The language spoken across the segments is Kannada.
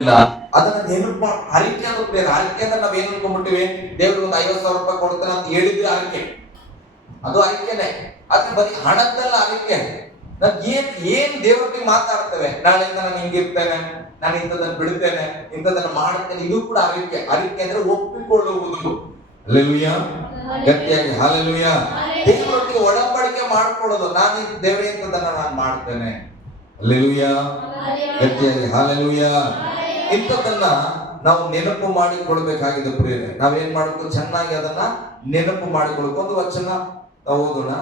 ಇಲ್ಲ ಅದನ್ನ ನೆನಪು ಹರಿಕೆ ಅನ್ನೋದು ಬೇರೆ. ಹರಿಕೆ ಅಂದ್ರೆ ನಾವೇನ್ ಅನ್ಕೊಂಡ್ಬಿಟ್ಟಿವಿ, ದೇವ್ರಿಗೆ ಒಂದು 50,000 ರೂಪಾಯಿ ಕೊಡ್ತೇನೆ ಅಂತ ಹೇಳಿದ್ರೆ ಹರಿಕೆ, ಅದು ಹರಿಕೆನೆ. ಆದ್ರೆ ಬರೀ ಹಣದ್ದಲ್ಲ ಹರಿಕೆ. ನಾವ್ ಏನ್ ದೇವ್ರಿಗೆ ಮಾತಾಡ್ತೇವೆ, ನಾಳೆಯಿಂದ ನಾನು ಹಿಂಗಿರ್ತೇನೆ, ನಾನು ಇಂಥದನ್ನ ಬಿಡ್ತೇನೆ, ಇಂಥದನ್ನ ಮಾಡ್ತೇನೆ, ಇದು ಕೂಡ ಹರಿಕೆ. ಹರಿಕೆ ಅಂದ್ರೆ ಒಪ್ಪಿಕೊಳ್ಳುವುದು. ಹಲ್ಲೆಲೂಯಾ, ಗಟ್ಟಿಯಾಗಿ ಹಲ್ಲೆಲೂಯಾ. ದೇವರೊಟ್ಟಿಗೆ ಒಡಂಬಡಿಕೆ ಮಾಡ್ಕೊಳ್ಳೋದು, ನಾನು ದೇವರೇ ಇಂಥದನ್ನ ನಾನು ಮಾಡ್ತೇನೆ. ಹಲ್ಲೆಲೂಯಾ, ಗಟ್ಟಿಯಾಗಿ ಹಲ್ಲೆಲೂಯಾ. ಇಂಥದ್ದನ್ನ ನಾವು ನೆನಪು ಮಾಡಿಕೊಳ್ಬೇಕಾಗಿದೆ ಪ್ರಿಯರೇ. ನಾವೇನ್ ಮಾಡಬೇಕು, ಚೆನ್ನಾಗಿ ಅದನ್ನ ನೆನಪು ಮಾಡಿಕೊಳ್ಬೇಕು. ಒಂದು ವಚನ ಓದೋಣ.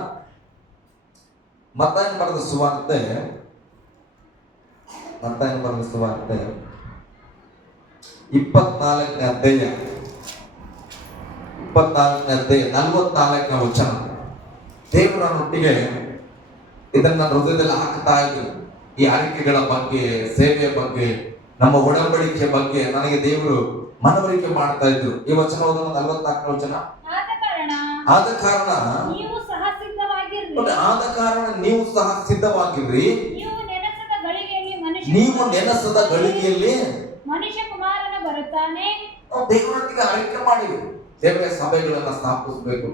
ಮತ್ತಾಯನ ಬರೆದ ಸುವಾರ್ತೆ 24ನೇ ಅಧ್ಯಾಯ 44ನೇ ವಚನ. ದೇವರನ್ನೊಟ್ಟಿಗೆ ಇದನ್ನ ಹೃದಯದಲ್ಲಿ ಹಾಕ್ತಾ ಇದ್ರು. ಈ ಆರಿಕೆಗಳ ಬಗ್ಗೆ, ಸೇವೆಯ ಬಗ್ಗೆ, ನಮ್ಮ ಒಡಂಬಡಿಕೆ ಬಗ್ಗೆ ನನಗೆ ದೇವರು ಮನವರಿಕೆ ಮಾಡ್ತಾ ಇದ್ರು. ಈ ವಚನ ಓದೋಣ, 44ನೇ ವಚನ. ಆದ ಕಾರಣ ನೀವು ಸಹ ಸಿದ್ಧವಾಗಿರ್ರಿ. ನೀವು ನೆನಸದ ಗಳಿಗೆಯಲ್ಲಿ ಮನುಷ್ಯ ಕುಮಾರನ ಬರುತ್ತಾನೆ. ದೇವರೊಟ್ಟಿಗೆ ಆರಿಕೆ ಮಾಡಿದ್ರು. ಸೇವೆಯ ಸಭೆಗಳನ್ನ ಸ್ಥಾಪಿಸಬೇಕು.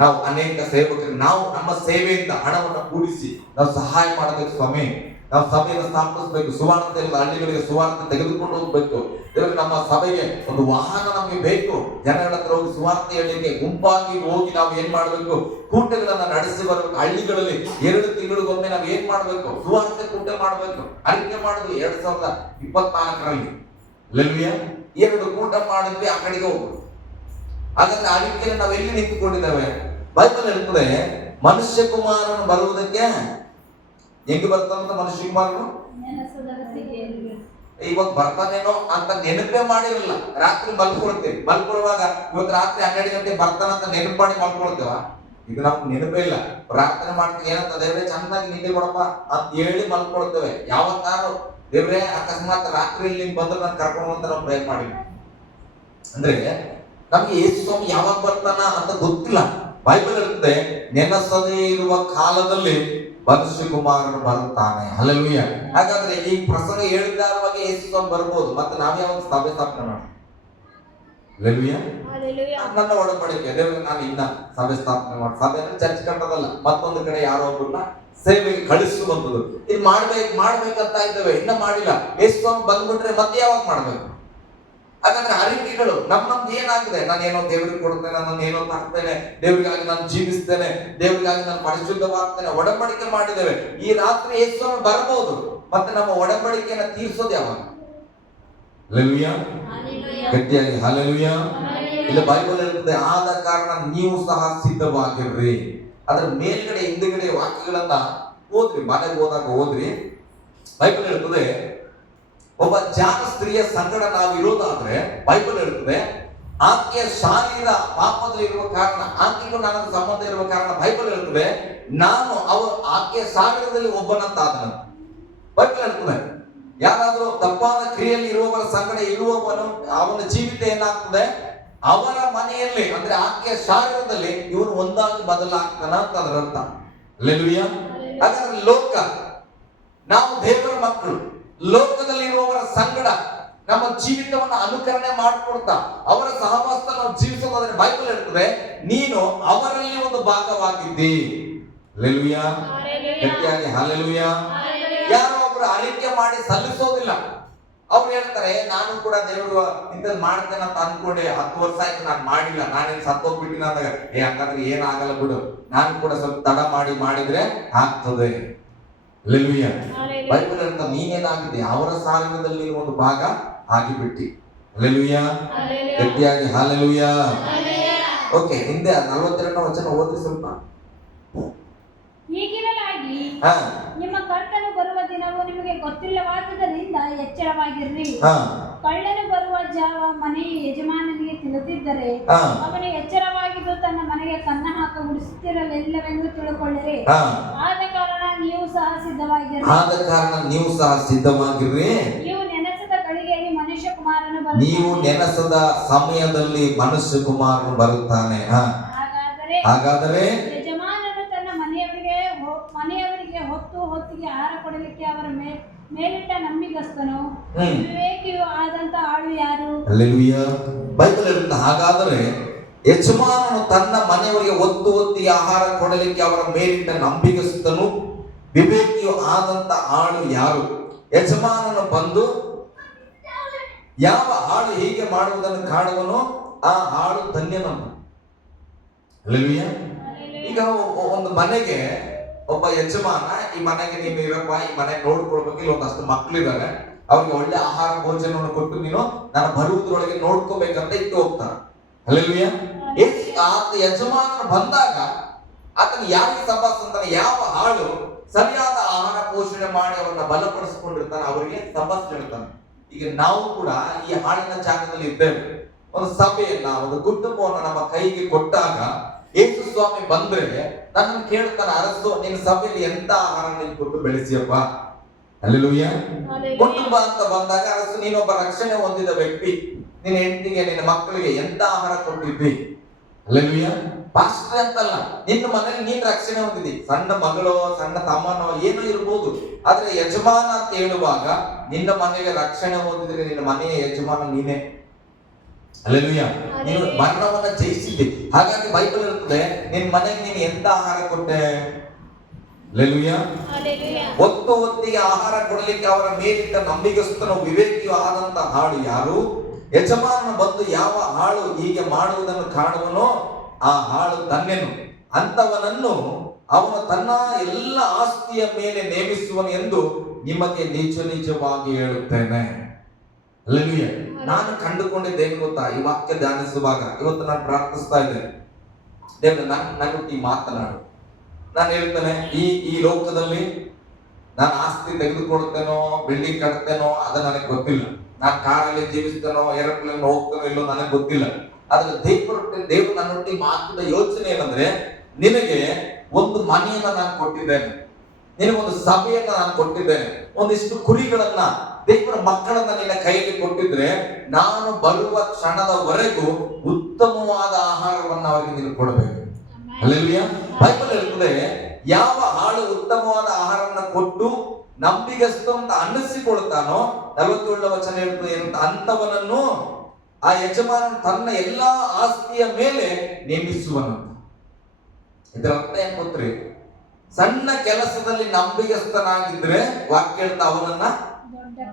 ನಾವು ಅನೇಕ ಸೇವಕರು, ನಾವು ನಮ್ಮ ಸೇವೆಯಿಂದ ಹಣವನ್ನು ಕೂಡಿಸಿ ನಾವು ಸಹಾಯ ಮಾಡಬೇಕು ಸ್ವಾಮಿ. ನಾವು ಸಭೆಯನ್ನು ಸ್ಥಾಪಿಸಬೇಕು. ಸುವಾರ್ತೆ ಹಳ್ಳಿಗಳಿಗೆ ಸುವಾರ್ತೆ ತೆಗೆದುಕೊಂಡು ಹೋಗ್ಬೇಕು. ದೇವರು ನಮ್ಮ ಸಭೆಗೆ ಒಂದು ವಾಹನ ನಮಗೆ ಬೇಕು. ಜನಗಳ ಹತ್ರ ಹೋಗಿ ಸುವಾರ್ತೆ ಹೇಳಲಿಕ್ಕೆ ಗುಂಪಾಗಿ ಹೋಗಿ ನಾವು ಏನ್ ಮಾಡ್ಬೇಕು, ಕೂಟಗಳನ್ನ ನಡೆಸಿ ಬರಬೇಕು. ಹಳ್ಳಿಗಳಲ್ಲಿ 2 ತಿಂಗಳಿಗೊಮ್ಮೆ ನಾವು ಏನ್ ಮಾಡ್ಬೇಕು, ಸುವಾರ್ತೆ ಕೂಟ ಮಾಡ್ಬೇಕು. ಅರಿಕೆ ಮಾಡಿದ್ವಿ 2024ರಲ್ಲಿ. ಹಲ್ಲೆಲೂಯಾ, 2 ಕೂಟ ಮಾಡಿದ್ವಿ, ಆ ಕಡೆಗೆ ಹೋಗ್ಬೇಕು. ಹಾಗಾದ್ರೆ ಅರಿಕೆಯನ್ನು ನಾವು ಎಲ್ಲಿ ನಿಂತುಕೊಂಡಿದ್ದೇವೆ? ಬೈಬಲ್ ಹೇಳ್ತದೆ, ಮನುಷ್ಯ ಕುಮಾರನು ಬರುವುದಕ್ಕೆ ಹೆಂಗ್ ಬರ್ತಾನಂತ ಮನುಷ್ಯ ಕುಮಾರನು ಇವಾಗ ಬರ್ತಾನೇನೋ ಅಂತ ನೆನಪೇ ಮಾಡಿರಲ್ಲ. ರಾತ್ರಿ ಮಲ್ಕೊಳ್ತೇವೆ. ಮಲ್ಕೊಳ್ಳುವಾಗ ಇವತ್ತು ರಾತ್ರಿ 12 ಗಂಟೆ ಬರ್ತಾನಂತ ನೆನಪು ಮಾಡಿ ಮಲ್ಕೊಳ್ತೇವ? ಈಗ ನಮ್ಗೆ ನೆನಪೇ ಇಲ್ಲ. ಪ್ರಾರ್ಥನೆ ಮಾಡ್ತೀವಿ, ಏನಂತ ದೇವ್ರೆ ಚೆನ್ನಾಗಿ ನಿದ್ದೆ ಕೊಡಪ್ಪ ಅಂತ ಹೇಳಿ ಮಲ್ಕೊಳ್ತೇವೆ. ಯಾವತ್ತಾರು ದೇವ್ರೆ ಅಕಸ್ಮಾತ್ ರಾತ್ರಿ ನಿಮ್ಗೆ ಬಂದ್ರೆ ನಾನು ಕರ್ಕೊಂಡು ಅಂತ ನಾವು ಪ್ರಯತ್ನ ಮಾಡಿದ್ವಿ ಅಂದ್ರೆ ನಮ್ಗೆ ಯೇಸು ಸ್ವಾಮಿ ಯಾವಾಗ ಬರ್ತಾನ ಅಂತ ಗೊತ್ತಿಲ್ಲ. ಬೈಬಲ್ ಇರ್ತದೆ, ನೆನಸದೇ ಇರುವ ಕಾಲದಲ್ಲಿ ಮನುಷ್ಯ ಕುಮಾರನು ಬರುತ್ತಾನೆ. ಹಲ್ಲೆಲೂಯಾ. ಹಾಗಾದ್ರೆ ಈ ಪ್ರಸಂಗ ಹೇಳಿದಾರವಾಗ ಯೇಸು ಸ್ವಾಮಿ ಬರ್ಬೋದು. ಮತ್ತೆ ನಾವೇ ಯಾವಾಗ ಸಭೆ ಸ್ಥಾಪನೆ ಮಾಡಿ? ಹಲ್ಲೆಲೂಯಾ. ನನ್ನ ಒಡಂಬಡಿಕೆ ದೇವರಿಗೆ ನಾನು ಇನ್ನ ಸಭೆ ಸ್ಥಾಪನೆ ಮಾಡಿ, ಸಭೆ ಅಂದ್ರೆ ಚರ್ಚ್ ಕಟ್ಟೋದಲ್ಲ, ಮತ್ತೊಂದು ಕಡೆ ಯಾರೋ ಒಬ್ಬರನ್ನ ಸೇವೆಗೆ ಕಳಿಸುವಂಥದ್ದು. ಇದು ಮಾಡ್ಬೇಕಂತ ಇದ್ದೇವೆ, ಇನ್ನ ಮಾಡಿಲ್ಲ. ಯೇಸು ಸ್ವಾಮಿ ಬಂದ್ಬಿಟ್ರೆ ಮತ್ತೆ ಯಾವಾಗ ಮಾಡ್ಬೇಕು? ಹಾಗಾದ್ರೆ ಅರಿಕೆಗಳು ನಮ್ಮದು ಏನಾಗಿದೆ, ನಾನೇನೋ ದೇವರಿಗೆ ಕೊಡ್ತೇನೆ, ನಾನು ಏನೋ ತರ್ತೇನೆ, ದೇವರಿಗಾಗಿ ನಾನು ಜೀವಿಸ್ತೇನೆ, ದೇವರಿಗಾಗಿ ನಾನು ಪರಿಶುದ್ಧವಾಗ್ತೇನೆ, ಒಡಂಬಡಿಕೆ ಮಾಡಿದ್ದೇವೆ. ಈ ರಾತ್ರಿ ಯೇಸು ಬರಬಹುದು, ಮತ್ತೆ ನಮ್ಮ ಒಡಂಬಡಿಕೆಯನ್ನು ತೀರಿಸೋದು ಯಾವಾಗ? ಹಲ್ಲೆಲೂಯಾ, ಗಟ್ಟಿಯಾಗಿ ಹಲ್ಲೆಲೂಯಾ. ಇಲ್ಲಿ ಬೈಬಲ್ ಇರ್ತದೆ, ಆದ ಕಾರಣ ನೀವು ಸಹ ಸಿದ್ಧವಾಗಿರ್ರಿ. ಅದ್ರ ಮೇಲ್ಗಡೆ ಹಿಂದುಗಡೆ ವಾಕ್ಯಗಳನ್ನ ಓದ್ರಿ, ಮನೆಗೆ ಹೋದಾಗ ಓದ್ರಿ. ಬೈಬಲ್ ಇರ್ತದೆ, ಒಬ್ಬ ಜಾನ ಸ್ತ್ರೀಯ ಸಂಗಡ ನಾವು ಇರೋದಾದ್ರೆ ಬೈಬಲ್ ಇರ್ತದೆ, ಆಕೆಯ ಶಾರೀರ ಪಾಪದಲ್ಲಿ ಇರುವ ಕಾರಣ, ಆಕೆಗೂ ನನ್ನ ಸಂಬಂಧ ಇರುವ ಕಾರಣ ಬೈಬಲ್ ಇರ್ತದೆ, ನಾನು ಆಕೆಯ ಶಾರೀರದಲ್ಲಿ ಒಬ್ಬನಂತಾದನು. ಬೈಬಲ್ ಇರ್ತದೆ, ಯಾರಾದ್ರೂ ತಪ್ಪಾದ ಕ್ರಿಯೆಯಲ್ಲಿ ಇರುವವರ ಸಂಗಡ ಇರುವವನು ಅವನ ಜೀವಿತ ಏನಾಗ್ತದೆ, ಅವರ ಮನೆಯಲ್ಲಿ ಅಂದ್ರೆ ಆಕೆಯ ಶಾರೀರದಲ್ಲಿ ಇವನು ಒಂದಾಗಿ ಬದಲಾಗ್ತಾನ ಅಂತ ಅದರ ಅರ್ಥ. ಹಲ್ಲೆಲೂಯಾ. ಹಾಗಾದ್ರೆ ಲೋಕ, ನಾವು ದೇವರ ಮಕ್ಕಳು, ಲೋಕದಲ್ಲಿ ಇರುವವರ ಸಂಗಡ ನಮ್ಮ ಜೀವಿತವನ್ನು ಅನುಕರಣೆ ಮಾಡಿಕೊಡ್ತಾ ಅವರ ಸಹವಾಸ ನಾವು ಜೀವಿಸೋದಾದ್ರೆ ಬೈಬಲ್ ಹೇಳ್ತದೆ, ನೀನು ಅವರಲ್ಲಿ ಒಂದು ಭಾಗವಾಗಿದ್ದಿ. ಹಲ್ಲೆಲೂಯಾ, ಗಟ್ಟಿಯಾಗಿ ಹಲ್ಲೆಲೂಯಾ. ಯಾರೋ ಒಬ್ರು ಅರಿಕೆ ಮಾಡಿ ಸಲ್ಲಿಸೋದಿಲ್ಲ. ಅವ್ರು ಹೇಳ್ತಾರೆ, ನಾನು ಕೂಡ ದೇವರು ಇಂಥದ್ದು ಮಾಡ್ತೇನೆ ಅಂತ ಅನ್ಕೊಂಡೆ, 10 ವರ್ಷ ಆಯ್ತು ನಾನು ಮಾಡಿಲ್ಲ, ನಾನೇನು ಸತ್ತೋಗ್ಬಿಟ್ಟಿನ ಅಂದಾಗ, ಹಂಗಾದ್ರೆ ಏನಾಗಲ್ಲ ಬಿಡು, ನಾನು ಕೂಡ ಸ್ವಲ್ಪ ತಡ ಮಾಡಿದ್ರೆ ಆಗ್ತದೆ. ಹಲ್ಲೆಲೂಯಾ. ಬೈಬಲ್ ಅಂತ ನೀನೇನಾಗಿದೆ, ಅವರ ಸಾಲಿನಲ್ಲಿ ಒಂದು ಭಾಗ ಆಗಿಬಿಟ್ಟಿ. ಹಲ್ಲೆಲೂಯಾ, ಗಟ್ಟಿಯಾಗಿ ಹಲ್ಲೆಲೂಯಾ. ಓಕೆ, ಹಿಂದೆ 42ನೇ ವಚನ ಓದಿ ಸ್ವಲ್ಪ. ಹೀಗಿರಲಾಗಿ ನಿಮ್ಮ ಕರ್ತನು ಬರುವ ದಿನವು ನಿಮಗೆ ಗೊತ್ತಿಲ್ಲವಾದುದರಿಂದ ಎಚ್ಚರವಾಗಿರ್ರಿ. ಕಳ್ಳನು ಬರುವ ಜಾವ ಮನೆಯ ಯಜಮಾನನಿಗೆ ತಿಳಿದಿದ್ದರೆ ಅವನು ಎಚ್ಚರವಾಗಿದ್ದು ತನ್ನ ಮನೆಗೆ ಕನ್ನ ಹಾಕ ಉಡಿಸುತ್ತಿರಲಿಲ್ಲವೆಂದು ತಿಳ್ಕೊಳ್ಳಿರಿ. ಆದ ಕಾರಣ ನೀವು ಸಹ ಸಿದ್ಧವಾಗಿರ್ರಿ. ನೀವು ನೆನಸದ ಗಳಿಗೆಯಲ್ಲಿ ಮನುಷ್ಯ ಕುಮಾರನು ಬರುತ್ತಾನೆ. ನೀವು ನೆನಸದ ಸಮಯದಲ್ಲಿ ಮನುಷ್ಯ ಕುಮಾರನು ಬರುತ್ತಾನೆ. ಹಾಗಾದರೆ ಯಜಮಾನನು ತನ್ನ ಮನೆಯವರಿಗೆ ಹೊತ್ತಿಗೆ ಆಹಾರ ಕೊಡಲಿಕ್ಕೆ ಅವರ ಮೇಲಿಟ್ಟ ನಂಬಿಗಸ್ತನು ವಿವೇಕಿಯು ಯಾರು? ಹಲ್ಲೆಲೂಯಾ. ಬೈಬಲ್ ಹೇಳುತ್ತೆ, ಹಾಗಾದರೆ ಯಜಮಾನನು ತನ್ನ ಮನೆಯವರಿಗೆ ಒತ್ತು ಒತ್ತಿಗೆ ಆಹಾರ ಕೊಡಲಿಕ್ಕೆ ಅವರ ಮೇಲಿಟ್ಟ ನಂಬಿಗಸ್ತನು ವಿವೇಕಿಯು ಆದಂತ ಆಳು ಯಾರು? ಯಜಮಾನನು ಬಂದು ಯಾವ ಆಳು ಹೀಗೆ ಮಾಡುವುದನ್ನು ಕಾಣುವನೋ ಆ ಆಳು ಧನ್ಯನನ್ನು. ಹಲ್ಲೆಲೂಯಾ. ಈಗ ಒಂದು ಮನೆಗೆ ಒಬ್ಬ ಯಜಮಾನ, ಈ ಮನೆಗೆ ನೀನು ಇರಪ್ಪ, ಈ ಮನೆ ನೋಡ್ಕೊಳ್ಬೇಕು, ಇಲ್ಲಿ ಒಂದಷ್ಟು ಮಕ್ಕಳಿದ್ದಾರೆ, ಅವ್ರಿಗೆ ಒಳ್ಳೆ ಆಹಾರ ಭೋಜನವನ್ನು ಕೊಟ್ಟು ನೀನು ನಾನು ಬರುವುದರೊಳಗೆ ನೋಡ್ಕೋಬೇಕಂತ ಇಟ್ಟು ಹೋಗ್ತಾನೆ. ಹಲ್ಲೆಲೂಯಾ. ಆತ ಯಜಮಾನನು ಬಂದಾಗ ಆತನ ಯಾರಿಗೆ ಸಂಭಾಷಣೆ ಅಂತಾನೆ, ಯಾವ ಆಳು ಸರಿಯಾದ ಆಹಾರ ಪೋಷಣೆ ಮಾಡಿ ಅವರನ್ನ ಬಲಪಡಿಸಿಕೊಂಡಿರ್ತಾನೆ ಅವರಿಗೆ ಸಂಭಾಷಣೆ ಹೇಳ್ತಾನೆ. ಈಗ ನಾವು ಕೂಡ ಈ ಹಾಡಿನ ಜಾಗದಲ್ಲಿ ಇದ್ದೇವೆ. ಒಂದು ಸಭೆಯನ್ನ, ಒಂದು ಕುಟುಂಬವನ್ನು ನಮ್ಮ ಕೈಗೆ ಕೊಟ್ಟಾಗ ಯೇಸು ಸ್ವಾಮಿ ಬಂದ್ರೆ ನನ್ನನ್ನು ಕೇಳ್ತಾನೆ, ಅರಸು ನಿನ್ನ ಸಭೆಯಲ್ಲಿ ಎಂತ ಆಹಾರ ನೀನು ಕೊಟ್ಟು ಬೆಳೆಸಿಯಪ್ಪ. ಹಲ್ಲೆಲೂಯಾ. ಕುಟುಂಬ ಅಂತ ಬಂದಾಗ ಅರಸು ನೀನೊಬ್ಬ ರಕ್ಷಣೆ ಹೊಂದಿದ ವ್ಯಕ್ತಿ, ನಿನ್ನ ಹೆಂಡತಿಗೆ ನಿನ್ನ ಮಕ್ಕಳಿಗೆ ಎಂತ ಆಹಾರ ಕೊಟ್ಟಿದ್ದಿ. ಹಲ್ಲೆಲೂಯಾ. ಪಾಸ್ಟರ್ ಅಂತಲ್ಲ, ನಿನ್ನ ಮನೇಲಿ ನೀನ್ ರಕ್ಷಣೆ ಹೊಂದಿದಿ, ಸಣ್ಣ ಮಗಳೋ ಸಣ್ಣ ತಮ್ಮನೋ ಏನೋ ಇರ್ಬೋದು, ಆದ್ರೆ ಯಜಮಾನ ಅಂತ ಹೇಳುವಾಗ ನಿನ್ನ ಮನೆಗೆ ರಕ್ಷಣೆ ಹೊಂದಿದ್ರೆ ನಿನ್ನ ಮನೆಯ ಯಜಮಾನ ನೀನೇ. ಹಲ್ಲೆಲೂಯಾ. ನೀನು ಮರಣವನ್ನ ಜಯಿಸಿದ್ದೆ. ಹಾಗಾಗಿ ಬೈಬಲ್ ಇರ್ತದೆ, ನಿನ್ನ ಮನೆಗೆ ನೀನು ಎಂತ ಆಹಾರ ಕೊಟ್ಟೆ. ಹಲ್ಲೆಲೂಯಾ. ಒತ್ತು ಒತ್ತಿಗೆ ಆಹಾರ ಕೊಡಲಿಕ್ಕೆ ಅವರ ಮೇಲಿಟ್ಟ ನಂಬಿಗಸ್ತನು ವಿವೇಕಿಯು ಆದಂತ ಆಳು ಯಾರು? ಯಜಮಾನನು ಬಂದು ಯಾವ ಆಳು ಹೀಗೆ ಮಾಡುವುದನ್ನು ಕಾಣುವನೋ ಆ ಆಳು ಧನ್ಯನು, ಅಂತವನನ್ನು ಅವನು ತನ್ನ ಎಲ್ಲ ಆಸ್ತಿಯ ಮೇಲೆ ನೇಮಿಸುವನು ಎಂದು ನಿಮಗೆ ನಿಜ ನಿಜವಾಗಿ ಹೇಳುತ್ತೇನೆ. ಹಲ್ಲೆಲೂಯಾ. ನಾನು ಕಂಡುಕೊಂಡಿದ್ದೇನು ಗೊತ್ತಾ, ಈ ವಾಕ್ಯ ಧ್ಯಾನಿಸುವಾಗ ಇವತ್ತು ನಾನು ಪ್ರಾರ್ಥಿಸ್ತಾ ಇದ್ದೇನೆ, ದೇವರು ನನ್ನೊಟ್ಟಿಗೆ ಮಾತನಾಡು. ನಾನು ಹೇಳ್ತೇನೆ, ಈ ಲೋಕದಲ್ಲಿ ನಾನು ಆಸ್ತಿ ತೆಗೆದುಕೊಡ್ತೇನೋ, ಬಿಲ್ಡಿಂಗ್ ಕಟ್ತೇನೋ ಅದು ನನಗೆ ಗೊತ್ತಿಲ್ಲ. ನಾನು ಕಾರಲ್ಲಿ ಜೀವಿಸ್ತೇನೋ, ಏರೋಪ್ಲೇನ್ ಹೋಗ್ತೇನೋ ಇಲ್ಲೋ ನನಗೆ ಗೊತ್ತಿಲ್ಲ. ಆದ್ರೆ ದೇವರು ನನ್ನೊಟ್ಟಿಗೆ ಮಾತಿದ ಯೋಚನೆ ಏನಂದ್ರೆ, ನಿನಗೆ ಒಂದು ಮನೆಯನ್ನ ನಾನು ಕೊಟ್ಟಿದ್ದೇನೆ, ನಿನಗೊಂದು ಸಭೆಯನ್ನ ನಾನು ಕೊಟ್ಟಿದ್ದೇನೆ, ಒಂದಿಷ್ಟು ಕುರಿಗಳನ್ನ, ದೇವರ ಮಕ್ಕಳನ್ನ ನಿನ್ನ ಕೈಯಲ್ಲಿ ಕೊಟ್ಟಿದ್ರೆ ನಾನು ಬರುವ ಕ್ಷಣದವರೆಗೂ ಉತ್ತಮವಾದ ಆಹಾರವನ್ನ ಅವರಿಗೆ ನೀನು ಕೊಡಬೇಕು. ಹಲ್ಲೆಲೂಯಾ. ಬೈಬಲ್ ಹೇಳ್ತದೆ, ಯಾವ ಆಳು ಉತ್ತಮವಾದ ಆಹಾರವನ್ನ ಕೊಟ್ಟು ನಂಬಿಗಸ್ತು ಅಂತ ಅನ್ನಿಸಿಕೊಳ್ತಾನೋ, 47ನೇ ವಚನ ಹೇಳ್ತದೆ ಏನಂತ, ಅಂತವನನ್ನು ಆ ಯಜಮಾನ ತನ್ನ ಎಲ್ಲಾ ಆಸ್ತಿಯ ಮೇಲೆ ನೇಮಿಸುವನಂತ. ಇದರ ಅರ್ಥ ಏನ್ ಗೊತ್ತ್ರಿ? ಸಣ್ಣ ಕೆಲಸದಲ್ಲಿ ನಂಬಿಗಸ್ತನಾಗಿದ್ರೆ ವಾಕ್ಯ ಹೇಳ್ತಾ ಅವನನ್ನ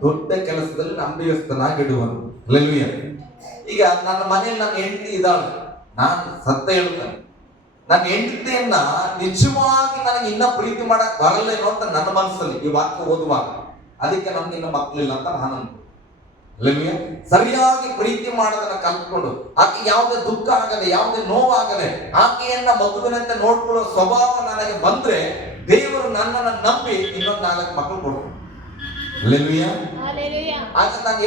ದೊಡ್ಡ ಕೆಲಸದಲ್ಲಿ ನಂಬಿಗಸ್ತನಾಗಿಡುವನು. ಹಲ್ಲೆಲೂಯಾ. ಈಗ ನನ್ನ ಮನೆಯಲ್ಲಿ ನನ್ನ ಹೆಂಡತಿ ಇದ್ದಾಳೆ, ನಾನು ಸತ್ಯ ಹೇಳ್ತೇನೆ, ನನ್ನ ಹೆಂಡತಿಯನ್ನ ನಿಜವಾಗಿ ನನಗೆ ಇನ್ನ ಪ್ರೀತಿ ಮಾಡಕ್ ಬರಲ್ಲೇನೋ ಅಂತ ನನ್ನ ಮನಸ್ಸಲ್ಲಿ ಈ ವಾಕ್ಯ ಓದುವಾಗ, ಅದಕ್ಕೆ ನಮ್ಗೆ ಇನ್ನ ಮಕ್ಕಳಿಲ್ಲ ಅಂತ ನಾನು. ಹಲ್ಲೆಲೂಯಾ. ಸರಿಯಾಗಿ ಪ್ರೀತಿ ಮಾಡೋದನ್ನ ಕಲ್ತ್ಕೊಂಡು, ಆಕೆ ಯಾವುದೇ ದುಃಖ ಆಗದೆ, ಯಾವುದೇ ನೋವಾಗದೆ ಆಕೆಯನ್ನ ಮಗುವಿನಂತೆ ನೋಡ್ಕೊಳ್ಳೋ ಸ್ವಭಾವ ನನಗೆ ಬಂದ್ರೆ ದೇವರು ನನ್ನನ್ನು ನಂಬಿ ಇನ್ನೊಂದು 4 ಮಕ್ಕಳು ಕೊಡ್ತಾರೆ. ಹಲ್ಲೆಲೂಯಾ. ಆಗ ನಾನು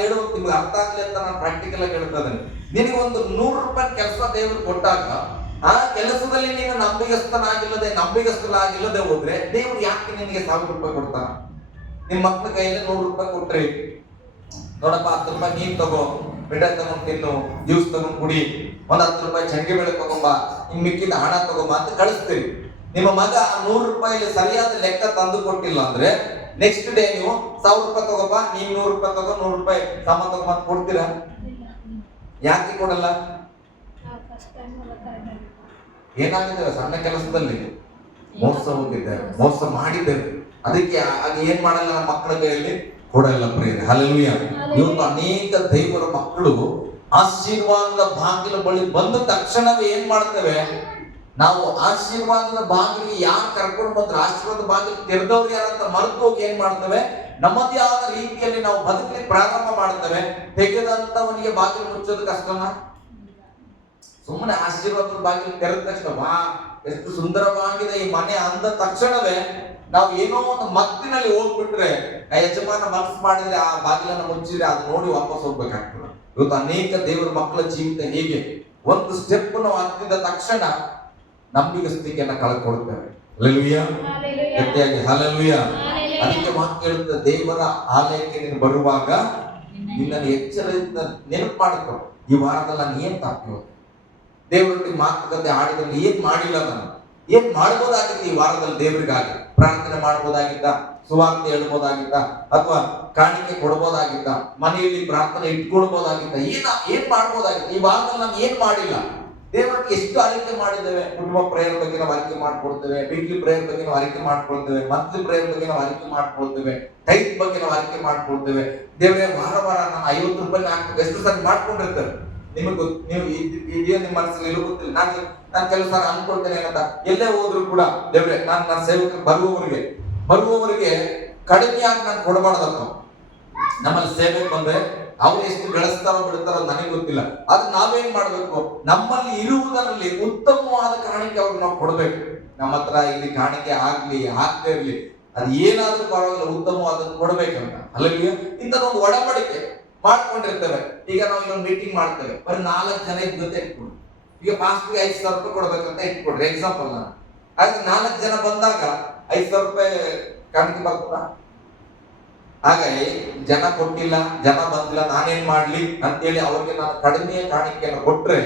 ಹೇಳುವ ನಿಮ್ಗೆ ಅರ್ಥ ಆಗ್ಲಿ ಅಂತ ನಾನು ಪ್ರಾಕ್ಟಿಕಲ್ ಆಗಿ ಹೇಳ್ತಾ ಇದ್ದೇನೆ. ನಿನಗೆ ಒಂದು 100 ರೂಪಾಯಿ ಕೆಲಸ ದೇವರು ಕೊಟ್ಟಾಗ ಆ ಕೆಲಸದಲ್ಲಿ ನೀನು ನಂಬಿಗಸ್ತನಾಗಿಲ್ಲದೆ ಹೋದ್ರೆ ದೇವರು ಯಾಕೆ ನಿನಗೆ 1000 ರೂಪಾಯಿ ಕೊಡ್ತಾನ? ನಿಮ್ ಮಕ್ಕಳ ಕೈಯಲ್ಲಿ 100 ರೂಪಾಯಿ ಕೊಟ್ರಿ, ನೋಡಪ್ಪ 10 ರೂಪಾಯಿ ನೀನ್ ತಗೋ, ಬೆಳೆ ತಗೊಂಡ್ ತಿನ್ನು, ಜ್ಯೂಸ್ ತಗೊಂಡ್ ಕುಡಿ, ಒಂದ್ 10 ರೂಪಾಯಿ ಚಂಡಿ ಬೆಳೆ ತಗೊಂಬ, ಇನ್ ಮಿಕ್ಕಿದ ಹಣ ತಗೊಂಬ ಅಂತ ಕಳಿಸ್ತೀರಿ. ನಿಮ್ಮ ಮಗ 100 ರೂಪಾಯಿಲಿ ಸರಿಯಾದ ಲೆಕ್ಕ ತಂದು ಕೊಟ್ಟಿಲ್ಲ ಅಂದ್ರೆ ನೆಕ್ಸ್ಟ್ ಡೇ ನೀವು 1000 ರೂಪಾಯಿ ತಗೋಬಾ, ನೀನ್ 100 ರೂಪಾಯಿ ತಗೋ, 100 ರೂಪಾಯಿ ಸಾಮಾನ್ ತಗೊಂಬ ಅಂತ ಕೊಡ್ತೀರಾ? ಯಾಕೆ ಕೊಡಲ್ಲ? ಏನಾಗಿದೆ? ಸಣ್ಣ ಕೆಲಸದಲ್ಲಿ ಮೋಸ ಹೋಗಿದ್ದೇವೆ, ಮೋಸ ಮಾಡಿದ್ದೇವೆ, ಅದಕ್ಕೆ ಏನ್ ಮಾಡಲ್ಲ, ನಮ್ಮ ಮಕ್ಕಳ ಕೈಯಲ್ಲಿ ಕೊಡಲ್ಲ ಪ್ರಿಯರೇ. ಹಲ್ಲೆಲೂಯಾ. ಇವತ್ತು ಅನೇಕ ದೇವರ ಮಕ್ಕಳು ಆಶೀರ್ವಾದದ ಬಾಗಿಲ ಬಳಿ ಬಂದ ತಕ್ಷಣವೇ ಏನ್ ಮಾಡ್ತೇವೆ ನಾವು? ಆಶೀರ್ವಾದದ ಬಾಗಿಲಿಗೆ ಯಾರು ಕರ್ಕೊಂಡು ಬಂದ್ರೆ ಆಶೀರ್ವಾದ ಬಾಗಿಲು ತೆರೆದವ್ರು ಯಾರಂತ ಮರೆತು ಹೋಗಿ ಏನ್ ಮಾಡ್ತೇವೆ, ನಮ್ಮದೇ ಆದ ರೀತಿಯಲ್ಲಿ ನಾವು ಬದುಕಲಿಕ್ಕೆ ಪ್ರಾರಂಭ ಮಾಡ್ತೇವೆ. ತೆಗೆದಂತವನಿಗೆ ಬಾಗಿಲು ಮುಚ್ಚೋದು ಕಷ್ಟನಾ? ಸುಮ್ಮನೆ ಆಶೀರ್ವಾದದ ಬಾಗಿಲು ತೆರೆದ ತಕ್ಷಣ ವಾ ಎಷ್ಟು ಸುಂದರವಾಗಿದೆ ಈ ಮನೆ ಅಂದ ತಕ್ಷಣವೇ ನಾವು ಏನೋ ಒಂದು ಮತ್ತಿನಲ್ಲಿ ಹೋಗ್ಬಿಟ್ರೆ, ಯಜಮಾನ ಮನಸ್ಸು ಮಾಡಿದ್ರೆ ಆ ಬಾಗಿಲನ್ನು ಮುಚ್ಚಿದ್ರೆ ಅದು ನೋಡಿ ವಾಪಸ್ ಹೋಗ್ಬೇಕಾಗ್ತದೆ. ಇವತ್ತು ಅನೇಕ ದೇವರ ಮಕ್ಕಳ ಜೀವಿತ ಹೇಗೆ, ಒಂದು ಸ್ಟೆಪ್ ನಾವು ಹತ್ತಿದ ತಕ್ಷಣ ನಂಬಿಗಸ್ತಿಕೆಯನ್ನ ಕಳ್ಕೊಳ್ತೇವೆ. ಹಲ್ಲೆಲೂಯಾ. ಗಟ್ಟಿಯಾಗಿ ಹಲ್ಲೆಲೂಯಾ. ಅದಕ್ಕೆ ವಾಕ್ಯ ಹೇಳುತ್ತೆ, ದೇವರ ಆಲಯಕ್ಕೆ ನೀನು ಬರುವಾಗ ನಿನ್ನನ್ನು ಎಚ್ಚರದಿಂದ ನೆನಪು ಮಾಡಿಕೊ, ಈ ವಾರದಲ್ಲಿ ನಾನು ಏನ್ ತಪ್ಪು, ದೇವರೊಟ್ಟಿಗೆ ಮಾತುಕತೆ ಆಡಿದಲ್ಲಿ ಏನ್ ಮಾಡಿಲ್ಲ, ನಾನು ಏನ್ ಮಾಡ್ಬೋದಾಗಿತ್ತು ಈ ವಾರದಲ್ಲಿ, ದೇವರಿಗಾಗಿ ಪ್ರಾರ್ಥನೆ ಮಾಡ್ಬೋದಾಗಿದ್ದ, ಸುವಾರ್ತೆ ಹೇಳ್ಬೋದಾಗಿತ್ತ, ಅಥವಾ ಕಾಣಿಕೆ ಕೊಡ್ಬೋದಾಗಿತ್ತ, ಮನೆಯಲ್ಲಿ ಪ್ರಾರ್ಥನೆ ಇಟ್ಕೊಳ್ಬೋದಾಗಿತ್ತ, ಏನ್ ಮಾಡ್ಬೋದಾಗಿತ್ತ. ಈ ವಾರದಲ್ಲಿ ನಾನು ಏನ್ ಮಾಡಿಲ್ಲ. ದೇವರಿಗೆ ಎಷ್ಟು ಆರೈಕೆ ಮಾಡಿದ್ದೇವೆ. ಕುಟುಂಬ ಪ್ರೇಯರ್ ಬಗ್ಗೆ ನಾವು ಆರೈಕೆ ಮಾಡ್ಕೊಳ್ತೇವೆ, ವೀಕ್ಲಿ ಪ್ರೇಯರ್ ಬಗ್ಗೆ ನಾವು ಆರೈಕೆ ಮಾಡ್ಕೊಳ್ತೇವೆ, ಮಂತ್ಲಿ ಪ್ರೇಯರ್ ಬಗ್ಗೆ ನಾವು ಆರೈಕೆ ಮಾಡ್ಕೊಳ್ತೇವೆ, ಟೈಪ್ ಬಗ್ಗೆ ನಾವು ಆರೈಕೆ ಮಾಡ್ಕೊಳ್ತೇವೆ. ದೇವರೇ ವಾರ ನಾನು 50 ರೂಪಾಯಿ ಹಾಕ್ಬೇಕು, ಎಷ್ಟು ಸಾರಿ ಮಾಡ್ಕೊಂಡಿರ್ತೇವೆ. ನಿಮಗೆ ನೀವು ಇದೆಯೋ ನಿಮ್ಮ ಮನಸ್ಸಲ್ಲಿ ಎಲ್ಲೂ ಗೊತ್ತಿಲ್ಲ. ನಾನು ಕೆಲವು ಸಾರಿ ಅನ್ಕೊಳ್ತೇನೆ ಏನಂತ, ಎಲ್ಲೇ ಹೋದ್ರು ಕೂಡ ದೇವ್ರೆ ನನ್ನ ಸೇವಕರು ಬರುವವರಿಗೆ ಕಡಿಮೆಯಾಗಿ ನಾನು ಕೊಡಬಾರ್ದಪ್ಪ. ನಮ್ಮಲ್ಲಿ ಸೇವೆ ಬಂದ್ರೆ ಅವ್ರು ಎಷ್ಟು ಬೆಳೆಸ್ತಾರೋ ಬಿಡ್ತಾರೋ ನನಗೆ ಗೊತ್ತಿಲ್ಲ. ಆದ್ರೆ ನಾವೇನ್ ಮಾಡ್ಬೇಕು, ನಮ್ಮಲ್ಲಿ ಇರುವುದರಲ್ಲಿ ಉತ್ತಮವಾದ ಕಾಣಿಕೆ ಅವ್ರಿಗೆ ನಾವು ಕೊಡ್ಬೇಕು. ನಮ್ಮ ಹತ್ರ ಇಲ್ಲಿ ಕಾಣಿಕೆ ಆಗ್ಲಿ ಆಗದೆ ಇರ್ಲಿ, ಅದು ಏನಾದ್ರೂ ಪರವಾಗಿಲ್ಲ, ಉತ್ತಮವಾದನ್ನು ಕೊಡ್ಬೇಕಂತ. ಅಲ್ಲಿಗೆ ಇಂಥದೊಂದು ಒಡಂಬಡಿಕೆ ಮಾಡ್ಕೊಂಡಿರ್ತೇವೆ. ಈಗ ನಾವು ಇಲ್ಲೊಂದು ಮೀಟಿಂಗ್ ಮಾಡ್ತೇವೆ, ಬರೀ 4 ಜನ ಜೊತೆ ಇಟ್ಕೊಂಡು, ಈಗ ಪಾಸ್ಟ್ಗೆ 5,000 ರೂಪಾಯಿ ಕೊಡ್ಬೇಕಂತ ಇಟ್ಕೊಡ್ರಿ, ಎಕ್ಸಾಂಪಲ್ ನಾನು. ಆದ್ರೆ 4 ಜನ ಬಂದಾಗ 5,000 ರೂಪಾಯಿ ಕಾಣಿಕೆ ಬರ್ತದ. ಹಾಗಾಗಿ ಜನ ಕೊಟ್ಟಿಲ್ಲ, ಜನ ಬಂದಿಲ್ಲ, ನಾನೇನ್ ಮಾಡ್ಲಿ ಅಂತೇಳಿ ಅವ್ರಿಗೆ ನಾನು ಕಡಿಮೆ ಕಾಣಿಕೆಯನ್ನು ಕೊಟ್ರೆ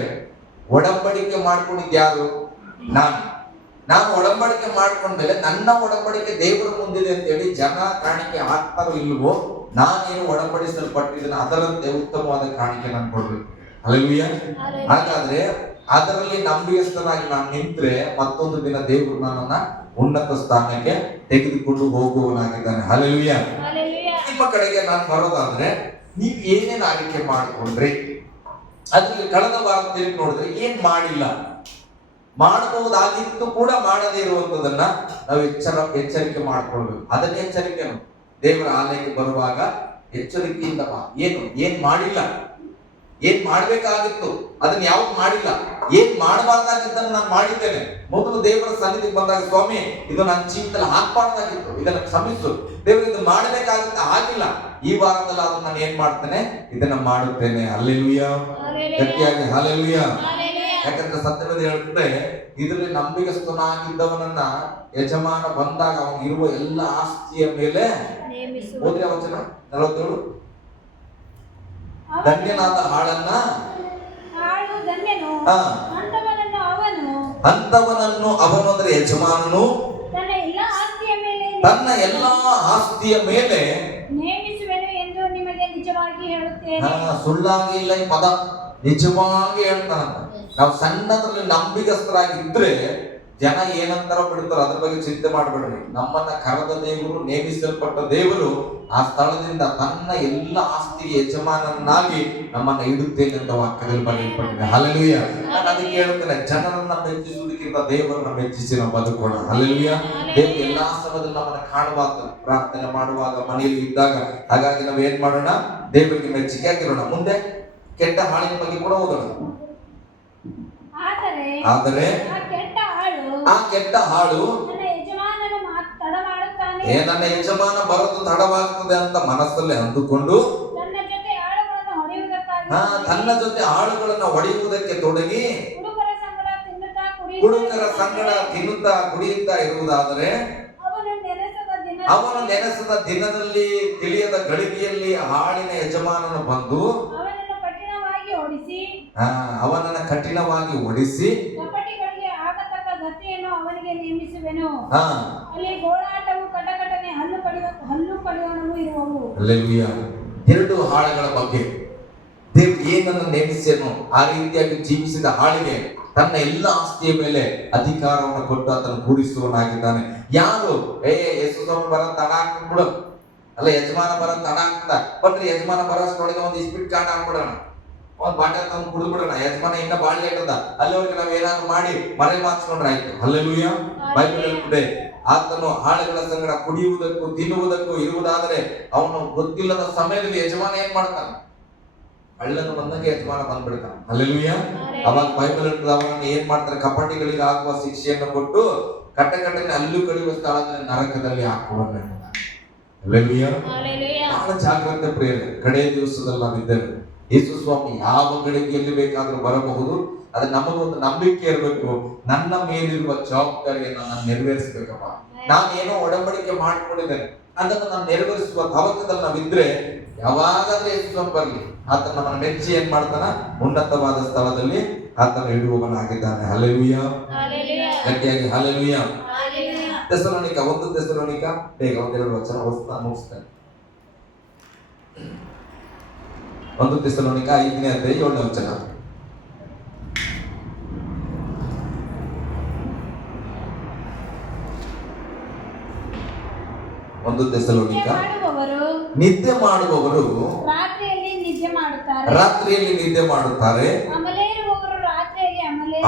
ಒಡಂಬಡಿಕೆ ಮಾಡ್ಕೊಂಡಿದ್ಯಾರು? ನಾನು ಒಡಂಬಡಿಕೆ ಮಾಡ್ಕೊಂಡ್ಮೇಲೆ ನನ್ನ ಒಡಂಬಡಿಕೆ ದೇವರ ಮುಂದಿದೆ ಅಂತೇಳಿ ಜನ ಕಾಣಿಕೆ ಹಾಕ್ತಾರೋ ಇಲ್ವೋ, ನಾನೇನು ಒಡಂಬಡಿಸಲ್ಪಟ್ಟಿದ್ದೇನೆ ಅದರಂತೆ ಉತ್ತಮವಾದ ಕಾಣಿಕೆ ನಾನು ಕೊಡ್ಬೇಕು. ಹಲ್ಲೆಲೂಯಾ. ಹಾಗಾದ್ರೆ ಅದರಲ್ಲಿ ನಂಬಿಕೆಸ್ತನಾಗಿ ನಾನು ನಿಂತ್ರೆ ಮತ್ತೊಂದು ದಿನ ದೇವರು ನನ್ನನ್ನ ಉನ್ನತ ಸ್ಥಾನಕ್ಕೆ ತೆಗೆದುಕೊಂಡು ಹೋಗುವನಾಗಿದ್ದಾನೆ. ಹಲ್ಲೆಲೂಯಾ. ನಿಮ್ಮ ಕಡೆಗೆ ನಾನು ಬರೋದಾದ್ರೆ ನೀವು ಏನೇನು ಆರೈಕೆ ಮಾಡಿಕೊಂಡ್ರಿ, ಅದ್ರಲ್ಲಿ ಕಳೆದ ವಾರ ತಿರುಗಿ ನೋಡಿದ್ರೆ ಏನ್ ಮಾಡಿಲ್ಲ, ಮಾಡಬಹುದಾಗಿತ್ತು ಕೂಡ ಮಾಡದೇ ಇರುವಂತದನ್ನ ನಾವು ಎಚ್ಚರಿಕೆ ಮಾಡ್ಕೊಳ್ಬೇಕು. ಅದನ್ನ ಎಚ್ಚರಿಕೆ ದೇವರ ಆಲಯಕ್ಕೆ ಬರುವಾಗ ಎಚ್ಚರಿಕೆಯಿಂದ ಏನ್ ಮಾಡಿಲ್ಲ, ಏನ್ ಮಾಡ್ಬೇಕಾಗಿತ್ತು ಅದನ್ನ ಯಾವ್ದು ಮಾಡಿಲ್ಲ, ಏನ್ ಮಾಡಬಾರ್ದಾಗಿದ್ದನ್ನು ನಾನು ಮಾಡಿದ್ದೇನೆ. ಮೊದಲು ದೇವರ ಸನ್ನಿಧಿಗೆ ಬಂದಾಗ, ಸ್ವಾಮಿ ಇದು ನನ್ನ ಜೀವಿತದಲ್ಲಿ ಹಾಕ್ಬಾರ್ದಾಗಿತ್ತು, ಇದನ್ನ ಕ್ಷಮಿಸು ದೇವರು, ಇದು ಮಾಡಬೇಕಾಗಿತ್ತು ಆಗಿಲ್ಲ, ಈ ವಾರದಲ್ಲಿ ಅದನ್ನ ನಾನು ಏನ್ ಮಾಡ್ತೇನೆ, ಇದನ್ನ ಮಾಡುತ್ತೇನೆ. ಹಲ್ಲೆಲೂಯಾ. ಗಟ್ಟಿಯಾಗಿ ಹಲ್ಲೆಲೂಯಾ. ಯಾಕಂದ್ರೆ ಸತ್ಯವೇದ ಹೇಳ್ತದೆ, ಇದರಲ್ಲಿ ನಂಬಿಗಸ್ತನಾಗಿದ್ದವನನ್ನ ಯಜಮಾನ ಬಂದಾಗ ಅವನು ಇರುವ ಎಲ್ಲ ಆಸ್ತಿಯ ಮೇಲೆ ಓದಿನ ವಚನ 47, ಧನ್ಯನಾದ ಆಳನ್ನ ಅಂತವನನ್ನು ಅವನು ಅಂದ್ರೆ ಯಜಮಾನನು ತನ್ನ ಎಲ್ಲಾ ಆಸ್ತಿಯ ಮೇಲೆ ನೇಮಿಸುವೆನು ಎಂದು ನಿಮಗೆ ನಿಜವಾಗಿ ಹೇಳುತ್ತೇನೆ. ಸುಳ್ಳಾಗಿ ಇಲ್ಲ ಈ ಪದ, ನಿಜವಾಗಿ ಹೇಳ್ತಾನಂತ. ನಾವು ಸಣ್ಣದ್ರಲ್ಲಿ ನಂಬಿಗಸ್ತರಾಗಿದ್ರೆ ಜನ ಏನಂತಾರೋ ಬಿಡ್ತಾರೋ ಅದ್ರ ಬಗ್ಗೆ ಚಿಂತೆ ಮಾಡಬೇಡ್ರಿ. ನಮ್ಮನ್ನ ಕರೆದ ದೇವರು, ನೇಮಿಸಲ್ಪಟ್ಟ ದೇವರು ಆ ಸ್ಥಳದಿಂದ ತನ್ನ ಎಲ್ಲ ಆಸ್ತಿಗೆ ಯಜಮಾನನಾಗಿ ನಮ್ಮನ್ನ ಇಡುತ್ತೇನೆ ಅಂತ ವಾಕ್ಯದಲ್ಲಿ ಬರೆಯಲ್ಪಟ್ಟಿದೆ. ಹಲ್ಲೆಲೂಯಾ. ನಾನು ಅದಕ್ಕೆ ಹೇಳ್ತೇನೆ, ಜನರನ್ನ ಮೆಚ್ಚಿಸುವುದಕ್ಕಿಂತ ದೇವರನ್ನ ಮೆಚ್ಚಿಸಿ ನಾವು ಬದುಕೋಣ. ಹಲ್ಲೆಲೂಯಾ. ದೇವರು ಎಲ್ಲಾ ಸಮಯದಲ್ಲಿ ನಮ್ಮನ್ನ ಕಾಣಬಾರ್ದು, ಪ್ರಾರ್ಥನೆ ಮಾಡುವಾಗ, ಮನೆಯಲ್ಲಿ ಇದ್ದಾಗ. ಹಾಗಾಗಿ ನಾವು ಏನ್ ಮಾಡೋಣ, ದೇವರಿಗೆ ಮೆಚ್ಚುಗೆ ಆಗಿರೋಣ. ಮುಂದೆ ಕೆಟ್ಟ ಹಾಳಿನ ಬಗ್ಗೆ ಕೂಡ ಓದೋಣ. ಆದರೆ ಆ ಕೆಟ್ಟ ಹಾಳು ನನ್ನ ಯಜಮಾನ ಬರೋದು ತಡವಾಗ್ತದೆ ಅಂತ ಮನಸ್ಸಲ್ಲಿ ಅಂದುಕೊಂಡು ತನ್ನ ಜೊತೆ ಆಳುಗಳನ್ನ ಹೊಡೆಯುವುದಕ್ಕೆ ತೊಡಗಿ ಕುಡುಕರ ಸಂಗಡ ತಿನ್ನುತ್ತಾ ಕುಡಿಯುತ್ತಾ ಇರುವುದಾದರೆ ಅವನು ನೆನೆಸದ ದಿನದಲ್ಲಿ ತಿಳಿಯದ ಗಳಿಗೆಯಲ್ಲಿ ಹಾಳಿನ ಯಜಮಾನನು ಬಂದು ಅವನನ್ನ ಕಠಿಣವಾಗಿ ಹೊಡಿಸಿ ಅವನಿಗೆ ನೇಮಿಸುವೆನು. ಅಲ್ಲಿ ಗೋಳಾಟವು, ಕಟಕಟನೆ, ಹಲ್ಲು ಕಡಿಯೋಣವು ಇರುವವು. ಹಲ್ಲೆಲೂಯಾ. 2 ಹಾಳುಗಳ ಬಗ್ಗೆ ದೇವರು ಏನನ್ನು ನೇಮಿಸೇನೋ ಆ ರೀತಿಯಾಗಿ ಜೀವಿಸಿದ ಹಾಳಿಗೆ ತನ್ನ ಎಲ್ಲ ಆಸ್ತಿಯ ಮೇಲೆ ಅಧಿಕಾರವನ್ನು ಕೊಟ್ಟು ಅದನ್ನು ಕೂಡಿಸುವನಾಗಿದ್ದಾನೆ. ಯಾರು ಯೇಸು ಸ್ವಾಮಿ ಬರ ತಡ ಆಗ್ಬಿಡು, ಅಲ್ಲ ಯಜಮಾನ ಬರ ತಡ ಆಗ್ತದ ಬನ್ರಿ, ಯಜಮಾನ ಬರೋಷ್ಟೊಳಗೆ ಒಂದು ಇಸ್ಪಿಟ್ ಕಾಂಡ ಹಾಕ್ಬಿಡೋಣ, ಒಂದ್ ಬಾಟಲ್ ತಂದು ಕುಡಿದು ಬಿಡೋಣ, ಯಜಮಾನ ಇನ್ನ ಬಾಳ್ ಲೇಟ್ ಅದ, ಅಲ್ಲಿವರೆಗೆ ನಾವ್ ಏನಾದ್ರು ಮಾಡಿ ಮರೆ ಮಾರ್ಚ್ಕೊಂಡ್ರೆ ಆಯ್ತು. ಹಲ್ಲೆಲೂಯಾ. ಬೈಬಲ್ ಹೇಳ್ತದೆ, ಆತನು ಹಾಳುಗಳ ಸಂಗಡ ಕುಡಿಯುವುದಕ್ಕೂ ತಿನ್ನುವುದಕ್ಕೂ ಇರುವುದಾದರೆ ಅವನು ಗೊತ್ತಿಲ್ಲದ ಸಮಯದಲ್ಲಿ ಯಜಮಾನ ಏನ್ ಮಾಡ್ತಾನೆ, ಹಳ್ಳನ್ನು ಬಂದಾಗ ಯಜಮಾನ ಬಂದ್ಬಿಡ್ತಾನೆ. ಹಲ್ಲೆಲೂಯಾ. ಅವಾಗ ಬೈಬಲ್ ಹೇಳ್ತದೆ, ಅವನನ್ನು ಏನ್ ಮಾಡ್ತಾರೆ, ಕಪಟಿಗಳಿಗೆ ಆಗುವ ಶಿಕ್ಷೆಯನ್ನು ಕೊಟ್ಟು ಕಟ್ಟಕಟ್ಟನೆ ಹಲ್ಲು ಕಡಿಯುವ ಸ್ಥಳದಲ್ಲಿ ನರಕದಲ್ಲಿ ಹಾಕುವನು. ಹಲ್ಲೆಲೂಯಾ. ಬಹಳ ಜಾಗ್ರತೆ ಪ್ರಿಯರೇ, ಕಡೆ ದಿವಸದಲ್ಲಿ ನಾವಿದ್ದೇವೆ. ಯೇಸು ಸ್ವಾಮಿ ಯಾವ ಗಳಿಗೆಯಲ್ಲಿ ಬೇಕಾದ್ರೂ ಬರಬಹುದು. ಅದು ನಮಗೊಂದು ನಂಬಿಕೆ ಇರಬೇಕು, ನನ್ನ ಮೇಲಿರುವ ಜವಾಬ್ದಾರಿಯನ್ನು ನಾನು ನೆರವೇರಿಸಬೇಕಪ್ಪ. ನಾನೇನೋ ಒಡಂಬಡಿಕೆ ಮಾಡ್ಕೊಂಡಿದ್ದೇನೆ, ಅದನ್ನು ನಾನು ನೆರವೇರಿಸುವ ತವಕದಲ್ಲಿ ನಾವಿದ್ರೆ ಯಾವಾಗಾದ್ರೂ ಯೇಸು ಸ್ವಾಮಿ ಬರಲಿ, ಆತನ ನಮ್ಮನ್ನು ಮೆಚ್ಚಿ ಏನ್ ಮಾಡ್ತಾನ, ಉನ್ನತವಾದ ಸ್ಥಳದಲ್ಲಿ ಆತನ ಇಡುವವನಾಗಿದ್ದಾನೆ. ಹಲ್ಲೆಲೂಯಾ. ಗಟ್ಟಿಯಾಗಿ ಹಲ್ಲೆಲೂಯಾ. ತೆಸಲೋನಿಕ 1 ತೆಸಲೋನಿಕ ಬೇಗ ಒಂದೆರಡು ವಚನ ಓದಿಸ್ತಾ ಮುಗಿಸ್ತೇನೆ. 1 ತೆಸಲೋನಿಕ 5ನೇ ಅಧ್ಯಾಯ 7ನೇ ವಚನ. ನಿದ್ದೆ ಮಾಡುವವರು ರಾತ್ರಿಯಲ್ಲಿ ನಿದ್ದೆ ಮಾಡುತ್ತಾರೆ,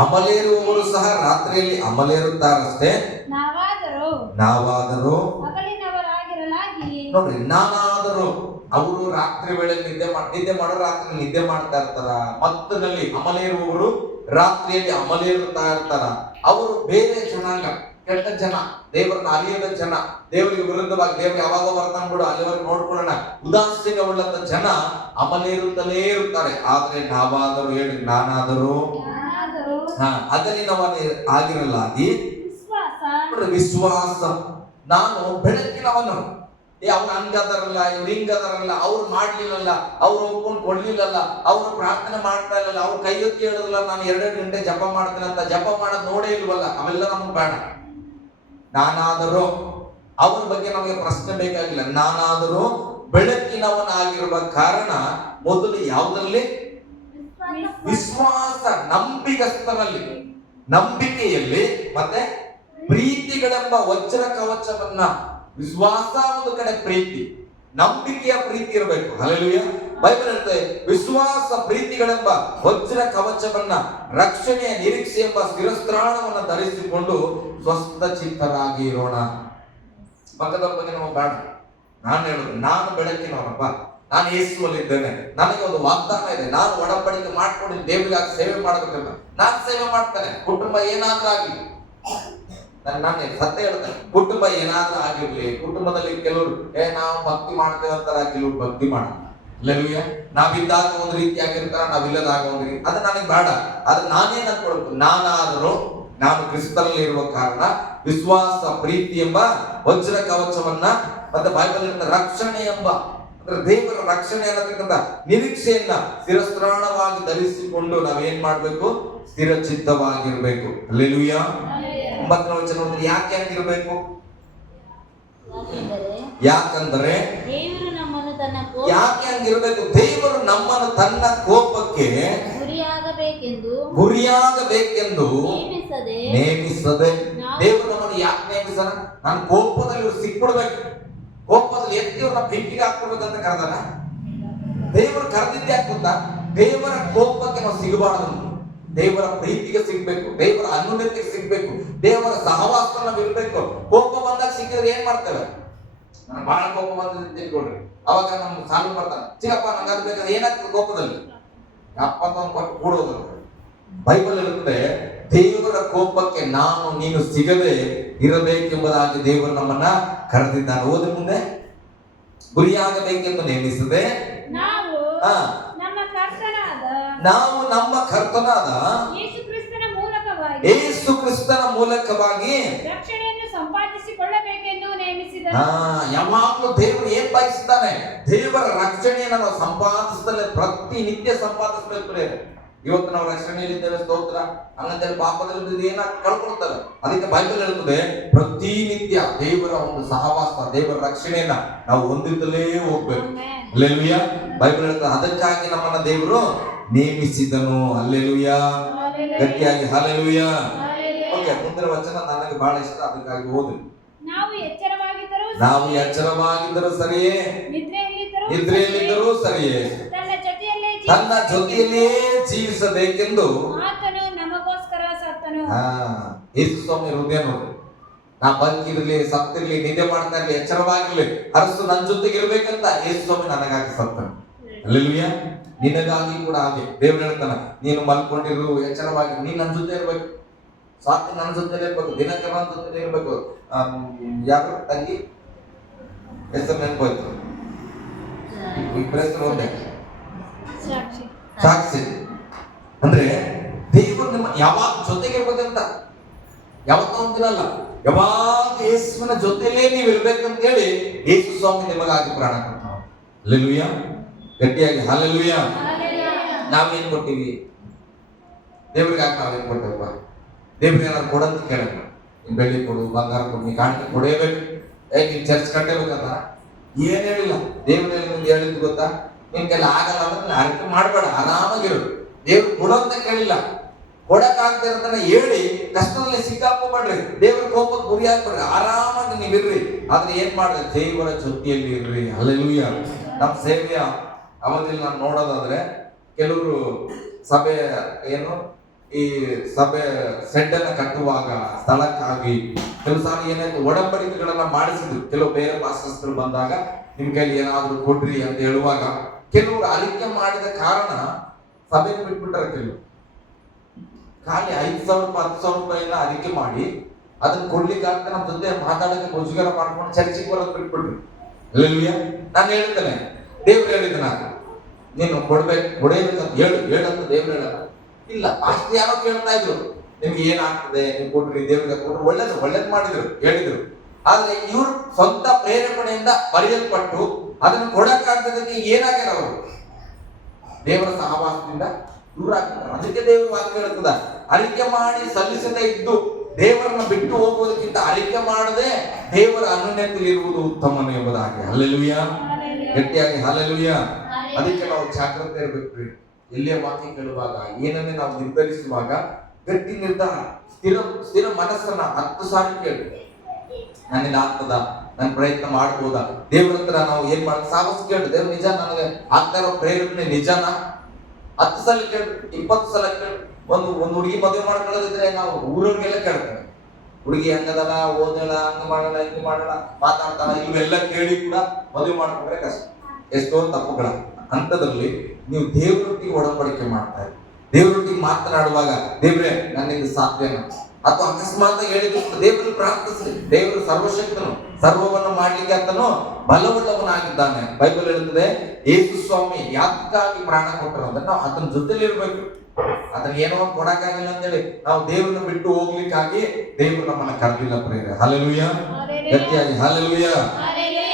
ಅಮಲೇರುವವರು ಸಹ ರಾತ್ರಿಯಲ್ಲಿ ಅಮಲೇರುತ್ತಾರಷ್ಟೇ. ನಾವಾದರೂ ನೋಡ್ರಿ, ನಾನಾದರೂ ಅವರು ರಾತ್ರಿ ವೇಳೆ ನಿದ್ದೆ ಮಾಡೋ ರಾತ್ರಿ ನಿದ್ದೆ ಮಾಡ್ತಾ ಇರ್ತಾರ. ಮತ್ತದಲ್ಲಿ ಅಮಲೇರುವವರು ರಾತ್ರಿಯಲ್ಲಿ ಅಮಲೇರುತ್ತಾ ಇರ್ತಾರ. ಅವರು ಬೇರೆ ಜನಾಂಗ, ಕೆಟ್ಟ ಜನ, ದೇವರನ್ನ ಅರಿಯದ ಜನ, ದೇವರಿಗೆ ವಿರುದ್ಧವಾಗಿ ದೇವರು ಯಾವಾಗ ಬರ್ತಾನ ಬಿಡು ಅಲ್ಲಿವರೆಗೆ ನೋಡ್ಕೊಳ್ಳೋಣ ಉದಾಸೀನವುಳ್ಳಂತ ಜನ ಅಮಲೇರುತ್ತಲೇ ಇರುತ್ತಾರೆ. ಆದ್ರೆ ನಾವಾದರೂ ಹೇಳಿ, ನಾನಾದರೂ ಹಗಲಿನವನೇ ಆಗಿರಲಾಗಿ ವಿಶ್ವಾಸ, ನಾನು ಬೆಳಕಿನವನು. ಅವ್ರು ಹಂಗದಾರಲ್ಲ, ಇವ್ರು ಹಿಂಗದಾರಲ್ಲ, ಅವ್ರು ಮಾಡ್ಲಿಲ್ಲಲ್ಲ, ಅವ್ರು ಒಪ್ಕೊಂಡು ಕೊಡ್ಲಿಲ್ಲಲ್ಲ, ಅವ್ರು ಪ್ರಾರ್ಥನೆ ಮಾಡ್ತಾ ಇಲ್ಲಲ್ಲ, ಅವ್ರು ಕೈ ಎತ್ತಿ ಹೇಳೋದಿಲ್ಲ ನಾನು 2 ಗಂಟೆ ಜಪ ಮಾಡ್ತೇನೆ ಅಂತ, ಜಪ ಮಾಡೋದು ನೋಡೇ ಇಲ್ವಲ್ಲ, ಅವೆಲ್ಲ ನಮ್ಗೆ ಬೇಡ. ನಾನಾದರೂ, ಅವ್ರ ಬಗ್ಗೆ ನಮಗೆ ಪ್ರಶ್ನೆ ಬೇಕಾಗಿಲ್ಲ. ನಾನಾದರೂ ಬೆಳಕಿನವನಾಗಿರುವ ಕಾರಣ ಮೊದಲು ಯಾವುದರಲ್ಲಿ? ವಿಶ್ವಾಸ, ನಂಬಿಗಸ್ತನಲ್ಲಿ, ನಂಬಿಕೆಯಲ್ಲಿ ಮತ್ತೆ ಪ್ರೀತಿಗಳೆಂಬ ವಜ್ರ ಕವಚವನ್ನ. ವಿಶ್ವಾಸ ಒಂದು ಕಡೆ, ಪ್ರೀತಿ, ನಂಬಿಕೆಯ ಪ್ರೀತಿ ಇರಬೇಕು. ಹಲ್ಲೆಲೂಯಾ. ಬೈಬಲ್ ಹೇಳ್ತದೆ, ವಿಶ್ವಾಸ ಪ್ರೀತಿಗಳೆಂಬ ವಜ್ರ ಕವಚವನ್ನ, ರಕ್ಷಣೆಯ ನಿರೀಕ್ಷೆ ಎಂಬ ಶಿರಸ್ತ್ರಾಣವನ್ನು ಧರಿಸಿಕೊಂಡು ಸ್ವಸ್ಥ ಚಿತ್ತರಾಗಿ ಇರೋಣ. ಪಕ್ಕದವ್ರ ಬಗ್ಗೆ ನಾವು ಬೇಡ. ನಾನು ಹೇಳುದು, ನಾನು ಬೆಳಕಿನವನಪ್ಪ, ನಾನು ಯೇಸುವಲ್ಲಿದ್ದೇನೆ, ನನಗೆ ಒಂದು ವಾಗ್ದಾನ ಇದೆ, ನಾನು ಒಡಂಬಡಿಕೆ ಮಾಡ್ಕೊಂಡು ದೇವರಿಗಾಗಿ ಸೇವೆ ಮಾಡಬೇಕಂತ ನಾನು ಸೇವೆ ಮಾಡ್ತೇನೆ. ಕುಟುಂಬ ಏನಾದ್ರೂ ಆಗಲಿ, ನಾನು ಸತ್ಯ ಹೇಳ್ತೇನೆ, ಕುಟುಂಬ ಏನಾದ್ರೂ ಆಗಿರ್ಲಿ, ಕುಟುಂಬದಲ್ಲಿ ಕೆಲವರು ನಾವು ಭಕ್ತಿ ಮಾಡ್ತೇವೆ ಅಂತಾರ, ಕೆಲವರು ಭಕ್ತಿ ಮಾಡಲ್ಲ. ಅಲ್ಲೆಲೂಯಾ. ನಾವಿದ್ದಾಗ ಒಂದು ರೀತಿಯಾಗಿರ್ತಾರ, ನಾವಿಲ್ಲದಾಗ ಒಂದು ರೀತಿ. ಅದು ನನಗೆ ಬೇಡ. ಅದು ನಾನೇನ್ ಅನ್ಕೊಳ್ಬೇಕು, ನಾನಾದರೂ ನಾನು ಕ್ರಿಸ್ತನಲ್ಲಿ ಇರುವ ಕಾರಣ ವಿಶ್ವಾಸ ಪ್ರೀತಿ ಎಂಬ ವಜ್ರ ಕವಚವನ್ನ, ಮತ್ತೆ ಬೈಬಲ್ ರಕ್ಷಣೆ ಎಂಬ, ಅಂದ್ರೆ ದೇವರ ರಕ್ಷಣೆ ಅನ್ನತಕ್ಕಂಥ ನಿರೀಕ್ಷೆಯನ್ನ ಶಿರಸ್ತ್ರಾಣವಾಗಿ ಧರಿಸಿಕೊಂಡು ನಾವೇನ್ ಮಾಡ್ಬೇಕು? ಸ್ಥಿರಚಿತ್ತವಾಗಿರ್ಬೇಕು. ಹಲ್ಲೆಲೂಯಾ. 9ನೇ ವಚನ ಯಾಕೆ ಹಂಗಿರ್ಬೇಕು? ಯಾಕಂದರೆ ಯಾಕೆ ಹಂಗಿರ್ಬೇಕು? ದೇವರು ನಮ್ಮನ್ನು ತನ್ನ ಕೋಪಕ್ಕೆ ಗುರಿಯಾಗಬೇಕೆಂದು ನೇಮಿಸದೆ. ದೇವರು ನಮ್ಮನ್ನು ಯಾಕೆ ನೇಮಿಸನ? ನಾನು ಕೋಪದಲ್ಲಿ ಸಿಕ್ಬಿಡ್ಬೇಕು, ಕೋಪದಲ್ಲಿ ಎತ್ತಿವ್ರನ್ನ ಬೆಂಕಿಗೆ ಹಾಕ್ಬಿಡ್ಬೇಕಂತ ಕರೆದಾನ. ದೇವರು ಕರೆದಿದ್ದೆ ಯಾಕಂತ, ದೇವರ ಕೋಪಕ್ಕೆ ನಾವು ಸಿಗಬಾರದು, ದೇವರ ಪ್ರೀತಿಗೆ ಸಿಗ್ಬೇಕು, ದೇವರ ಅನ್ಯೋನ್ಯತೆಗೆ ಸಿಗ್ಬೇಕು, ದೇವರ ಸಹವಾಸ ನಾವು ಇರ್ಬೇಕು. ಕೋಪ ಬಂದಾಗ ಸಿಕ್ಕಿದ್ರೆ ಏನ್ ಮಾಡ್ತೇವೆ? ನನಗೆ ಬಹಳ ಕೋಪ ಬಂದಿದೆ ತಿಳ್ಕೊಡ್ರಿ, ಅವಾಗ ನಮ್ಗೆ ಸಾಲು ಬರ್ತಾನೆ, ಚಿಕ್ಕಪ್ಪ ನಂಗೆ ಅದು ಬೇಕಾದ್ರೆ ಏನಾಗ್ತದೆ ಕೋಪದಲ್ಲಿ? ಅಪ್ಪ ಕೊಟ್ಟು ಕೂಡೋದು. ಬೈಬಲ್ ಇರುತ್ತೆ, ದೇವರ ಕೋಪಕ್ಕೆ ನಾನು ನೀನು ಸಿಗದೆ ಇರಬೇಕೆಂಬುದಾಗಿ ದೇವರು ನಮ್ಮನ್ನ ಕರೆದಿದ್ದಾನೆ. ಓದಿ ಮುಂದೆ. ಗುರಿಯಾಗಬೇಕೆಂದು ನೇಮಿಸದೆ ನಾವು ನಮ್ಮ ಕರ್ತನಾದ ಯೇಸು ಕ್ರಿಸ್ತನ ಮೂಲಕವಾಗಿ ರಕ್ಷಣೆಯನ್ನು ಸಂಪಾದಿಸಿಕೊಳ್ಳಬೇಕೆಂದು ನೇಮಿಸಿದನು. ಯಾವಾಗಲೂ ದೇವರು ಏನ್ ಬಯಸಿದ್ದಾನೆ? ದೇವರ ರಕ್ಷಣೆಯನ್ನು ನಾವು ಸಂಪಾದಿಸಲೇ ಪ್ರತಿನಿತ್ಯ ಸಂಪಾದಿಸಬೇಕು. ಇವತ್ತು ನಾವು ರಕ್ಷಣೆಯಲ್ಲಿದ್ದೇವೆ, ಸ್ತೋತ್ರ. ಹಂಗಂತೇಳಿ ಪಾಪದಲ್ಲಿ ಏನಾಗ ಕಳ್ಕೊಳ್ತವೆ. ಅದಕ್ಕೆ ಬೈಬಲ್ ಹೇಳ್ತದೆ, ಪ್ರತಿನಿತ್ಯ ದೇವರ ಒಂದು ಸಹವಾಸ, ದೇವರ ರಕ್ಷಣೆಯನ್ನ ನಾವು ಹೊಂದಿದ್ದಲೇ ಹೋಗ್ಬೇಕು. ಹಲ್ಲೆಲೂಯಾ. ಬೈಬಲ್ ಹೇಳ್ತದೆ, ಅದಕ್ಕಾಗಿ ನಮ್ಮನ್ನ ದೇವರು ನೇಮಿಸಿದನು. ಹಲ್ಲೆಲೂಯಾ. ಗಟ್ಟಿಯಾಗಿ ಹಲ್ಲೆಲೂಯಾ. ಓಕೆ, ಮುಂದಿನ ವಚನ ನನಗೆ ಬಹಳ ಇಷ್ಟ, ಅದಕ್ಕಾಗಿ ಓದಿ. ನಾವು ಎಚ್ಚರವಾಗಿದ್ದರೂ ಸರಿಯೇ, ನಿದ್ರೆಯಲ್ಲಿದ್ದರೂ ಸರಿಯೇ, ತನ್ನ ಜೊತೆಯಲ್ಲಿಯೇ ಜೀವಿಸಬೇಕೆಂದು ಆತನು ನಮಗೋಸ್ಕರ ಸತ್ತನು. ಯೇಸು ಸ್ವಾಮಿ ಹೃದಯ ನೋಡಿ, ನಾ ಬದುಕಿರ್ಲಿ, ಸತ್ತಿರ್ಲಿ, ನಿದ್ದೆ ಮಾಡ್ತಾ ಇರ್ಲಿ, ಎಚ್ಚರವಾಗಿರ್ಲಿ, ಅರಸು ನನ್ನ ಜೊತೆಗೆ ಇರ್ಬೇಕಂತ ಯೇಸು ಸ್ವಾಮಿ ನನಗಾಗಿ ಸತ್ತನು. ಹಲ್ಲೆಲೂಯಾ. ನಿನಗಾಗಿ ಕೂಡ ಹಾಗೆ ದೇವ್ರು ಹೇಳ್ತಾನ, ನೀನು ಮಲ್ಕೊಂಡಿರು, ಎಚ್ಚರವಾಗಿ, ನೀನ್ ನನ್ನ ಜೊತೆ ಇರ್ಬೇಕು, ಸಾಕು ನನ್ನ ಜೊತೆ ಇರ್ಬೇಕು, ದಿನಕರ ನನ್ನ ಜೊತೆ ಇರ್ಬೇಕು. ಯಾರು ತಂಗಿ ಹೆಸರು ನೆನಪೋಯ್ತು, ಇಬ್ಬರ ಹೆಸರು ಒಂದೇ, ಸಾಕ್ಷಿ. ಅಂದ್ರೆ ದೇವರು ನಿಮ್ಮ ಯಾವಾಗ ಜೊತೆಗಿರ್ಬೇಕಂತ, ಯಾವತ್ತೋ ಒಂದಿನಲ್ಲ, ಯಾವಾಗ ಯೇಸುವಿನ ಜೊತೆಲೇ ನೀವು ಇರ್ಬೇಕಂತ ಹೇಳಿ ಯೇಸು ಸ್ವಾಮಿ ನಿಮಗಾಗಿ ಪ್ರಾಣ ಕೊಡ್ತಾವ. ಹಲ್ಲೆಲೂಯಾ. ಗಟ್ಟಿಯಾಗಿ ಹಲ್ಲೆಲೂಯಾ. ನಾವೇನ್ ಕೊಟ್ಟಿವಿ ದೇವ್ರಿಗಾಗಿ? ನಾವೇನ್ ಕೊಟ್ಟೇವಪ್ಪ? ದೇವ್ರಿಗೆ ಏನಾದ್ರು ಕೊಡಂತ ಕೇಳಲ್ಲ. ಬೆಳ್ಳಿ ಕೊಡು, ಬಂಗಾರ ಕೊಡು, ನೀ ಕಾಣಿಕೆ ಕೊಡೇಬೇಕು, ನೀನ್ ಚರ್ಚ್ ಕಟ್ಟಬೇಕಂತ ಏನ್ ಹೇಳಿಲ್ಲ. ದೇವ್ರಲ್ಲಿ ನಿಮ್ಗೆ ಹೇಳಿದ್ದು ಗೊತ್ತಾ, ನಿನ್ ಕೈಲಿ ಆಗಲ್ಲ ಅಂದ್ರೆ ಅರಿಕೆ ಮಾಡ್ಬೇಡ, ಆರಾಮಾಗಿರು. ದೇವ್ರು ಕೊಡೋಂತ ಕೇಳಿಲ್ಲ, ಕೊಡಕ್ಕಾಗ್ತಿರೋದನ್ನ ಹೇಳಿ ಕಷ್ಟದಲ್ಲಿ ಸಿಕ್ಕಾಕೋಬೇಡ್ರಿ, ದೇವ್ರ ಕೋಪಕ್ಕೆ ಗುರಿ ಆಗ್ಬೇಡ್ರಿ, ಆರಾಮಾಗಿ ನೀವಿರ್ರಿ. ಆದ್ರೆ ಏನ್ ಮಾಡ್ರಿ, ದೇವರ ಜೊತೆಯಲ್ಲಿ ಇರ್ರಿ. ಹಲ್ಲೆಲೂಯ. ನಮ್ಮ ಸೇವೆಯ ಅವಧಿಯಲ್ಲಿ ನಾನು ನೋಡೋದಾದ್ರೆ ಕೆಲವರು ಸಭೆ ಈ ಸಭೆ ಸೆಡ್ ಅನ್ನ ಕಟ್ಟುವಾಗ ಸ್ಥಳಕ್ಕಾಗಿ ಕೆಲವು ಸಾರಿ ಏನಾಯ್ತು, ಒಡಂಬಡಿಕೆಗಳನ್ನ ಮಾಡಿಸಿದ್ರು. ಕೆಲವು ಬೇರೆ ಪಾಸ್ಟರ್ಸ್ಗಳು ಬಂದಾಗ ನಿಮ್ ಕೈಲಿ ಏನಾದ್ರು ಕೊಡ್ರಿ ಅಂತ ಹೇಳುವಾಗ ಕೆಲವರು ಅರಿಕೆ ಮಾಡಿದ ಕಾರಣ ಸಭೆ ಬಿಟ್ಬಿಟ್ಟಾರೆ. ಕೆಲವು ಖಾಲಿ 5,000 ರೂಪಾಯಿ 10,000 ರೂಪಾಯಿನ ಅರಿಕೆ ಮಾಡಿ ಅದನ್ನ ಕೊಡ್ಲಿಕ್ಕಾಗ್ತ ನಮ್ಮ ಜೊತೆ ಮಾತಾಡೋಕೆ ಮುಜುಗರ ಮಾಡ್ಕೊಂಡು ಚರ್ಚಿಗೆ ಬರೋದು ಬಿಟ್ಬಿಟ್ರು. ಅಲ್ಲೆಲ್ಲೂಯ. ನಾನು ಹೇಳ್ತೇನೆ, ದೇವ್ರು ಹೇಳಿದ ನೀನು ಕೊಡಬೇಕಂತ ಹೇಳಂತ ದೇವ್ರು ಹೇಳಲ್ಲ. ಇಲ್ಲ, ಅಷ್ಟು ಯಾರೋ ಕೇಳ್ತಾ ಇದ್ರು, ನಿಮ್ಗೆ ಏನಾಗ್ತದೆ ನೀವು ಕೊಡ್ರಿ, ದೇವ್ರಿಗೆ ಕೊಟ್ರು, ಒಳ್ಳೇದು ಮಾಡಿದ್ರು, ಹೇಳಿದ್ರು. ಆದ್ರೆ ಇವ್ರು ಸ್ವಂತ ಪ್ರೇರೇಪಣೆಯಿಂದ ಬರೆಯಲ್ಪಟ್ಟು ಅದನ್ನು ಕೊಡಕ್ಕಾಗ್ತದಕ್ಕೆ ಏನಾಗ್ಯಾರ ಅವರು ದೇವರ ಸಹವಾಸದಿಂದ ದೂರ ಆಗ್ತಾರೆ. ಅದಕ್ಕೆ ದೇವರು ವಾಕ್ಯ ಹೇಳ್ತದ, ಅರಿಕೆ ಮಾಡಿ ಸಲ್ಲಿಸದೇ ಇದ್ದು ದೇವರನ್ನ ಬಿಟ್ಟು ಹೋಗುವುದಕ್ಕಿಂತ ಅರಿಕೆ ಮಾಡದೆ ದೇವರ ಅನ್ಯೋನ್ಯತೆಯಲ್ಲಿರುವುದು ಉತ್ತಮನು ಎಂಬುದಾಗಿ. ಹಲ್ಲೆಲೂಯ. ಗಟ್ಟಿಯಾಗಿ ಹಲ್ಲೆಲೂಯ. ಅದಕ್ಕೆ ನಾವು ಜಾಗ್ರತೆ ಇರ್ಬೇಕ್ರಿ. ಎಲ್ಲೇ ವಾಕ್ಯ ಕೇಳುವಾಗ, ಏನನ್ನೇ ನಾವು ನಿರ್ಧರಿಸುವಾಗ ಗಟ್ಟಿ ನಿರ್ಧಾರ, ಸ್ಥಿರ ಮನಸ್ಸನ್ನ 10 ಸಾರಿ ಕೇಳಿ, ನನ್ನಿಂದ ಆಗ್ತದ, ನಾನು ಪ್ರಯತ್ನ ಮಾಡ್ಬೋದಾ, ದೇವ್ರ ಹತ್ರ ನಾವು ಏನ್ ಮಾಡ ಸಾಹಸ ಕೇಳಿ, ದೇವ್ರ ನಿಜ ನನಗೆ ಆಗ್ತಾ ಇರೋ ಪ್ರೇರಣೆ ನಿಜನ 10 ಸಲ ಕೇಳಿ, 20 ಸಲ ಕೇಳಿ. ಒಂದು ಹುಡುಗಿ ಮದುವೆ ಮಾಡ್ಕೊಳ್ಳೋದಿದ್ರೆ ನಾವು ಊರವ್ರಿಗೆಲ್ಲ ಕೇಳ್ತೇವೆ, ಹುಡುಗಿ ಹಂಗದಲ್ಲ, ಓದಲ್ಲ, ಹಂಗ ಮಾಡಲ್ಲ, ಹಿಂಗ ಮಾಡಲ್ಲ, ಮಾತಾಡ್ತಾಳ, ಇವೆಲ್ಲ ಕೇಳಿ ಕೂಡ ಮದುವೆ ಮಾಡ್ಕೊಂಡ್ರೆ ಕಷ್ಟ. ಎಷ್ಟೋ ತಪ್ಪುಗಳ ಹಂತದಲ್ಲಿ ನೀವು ದೇವರೊಟ್ಟಿಗೆ ಒಡಂಬಡಿಕೆ ಮಾಡ್ತಾ ಇದ್ದೀರಿ. ದೇವರೊಟ್ಟಿಗೆ ಮಾತನಾಡುವಾಗ, ದೇವ್ರೆ ನನ್ನಿಂದ ಸಾಧ್ಯನ, ಅಥವಾ ಅಕಸ್ಮಾತ್ ಹೇಳಿದ್ರು ದೇವರಲ್ಲಿ ಪ್ರಾರ್ಥಿಸ್ರಿ. ದೇವರು ಸರ್ವಶಕ್ತನು, ಸರ್ವವನ್ನು ಮಾಡ್ಲಿಕ್ಕೆ ಆತನು ಬಲವುಳ್ಳವನಾಗಿದ್ದಾನೆ. ಬೈಬಲ್ ಹೇಳುತ್ತದೆ, ಯೇಸು ಸ್ವಾಮಿ ಯಾತಕ್ಕಾಗಿ ಪ್ರಾಣ ಕೊಟ್ಟರು ಅಂದ್ರೆ ನಾವು ಆತನ ಜೊತೆಲಿ ಇರ್ಬೇಕು. ಅದನ್ನ ಏನೋ ಕೊಡಕ್ಕಾಗಿಲ್ಲ ಅಂತೇಳಿ ನಾವು ದೇವರನ್ನ ಬಿಟ್ಟು ಹೋಗ್ಲಿಕ್ಕಾಗಿ ದೇವರು ನಮ್ಮನ್ನ ಕರೆದಿಲ್ಲ. ಪ್ರೇರೆ ಹಲ್ಲೆಲೂಯ. ಗಟ್ಟಿಯಾಗಿ ಹಲ್ಲೆಲೂಯ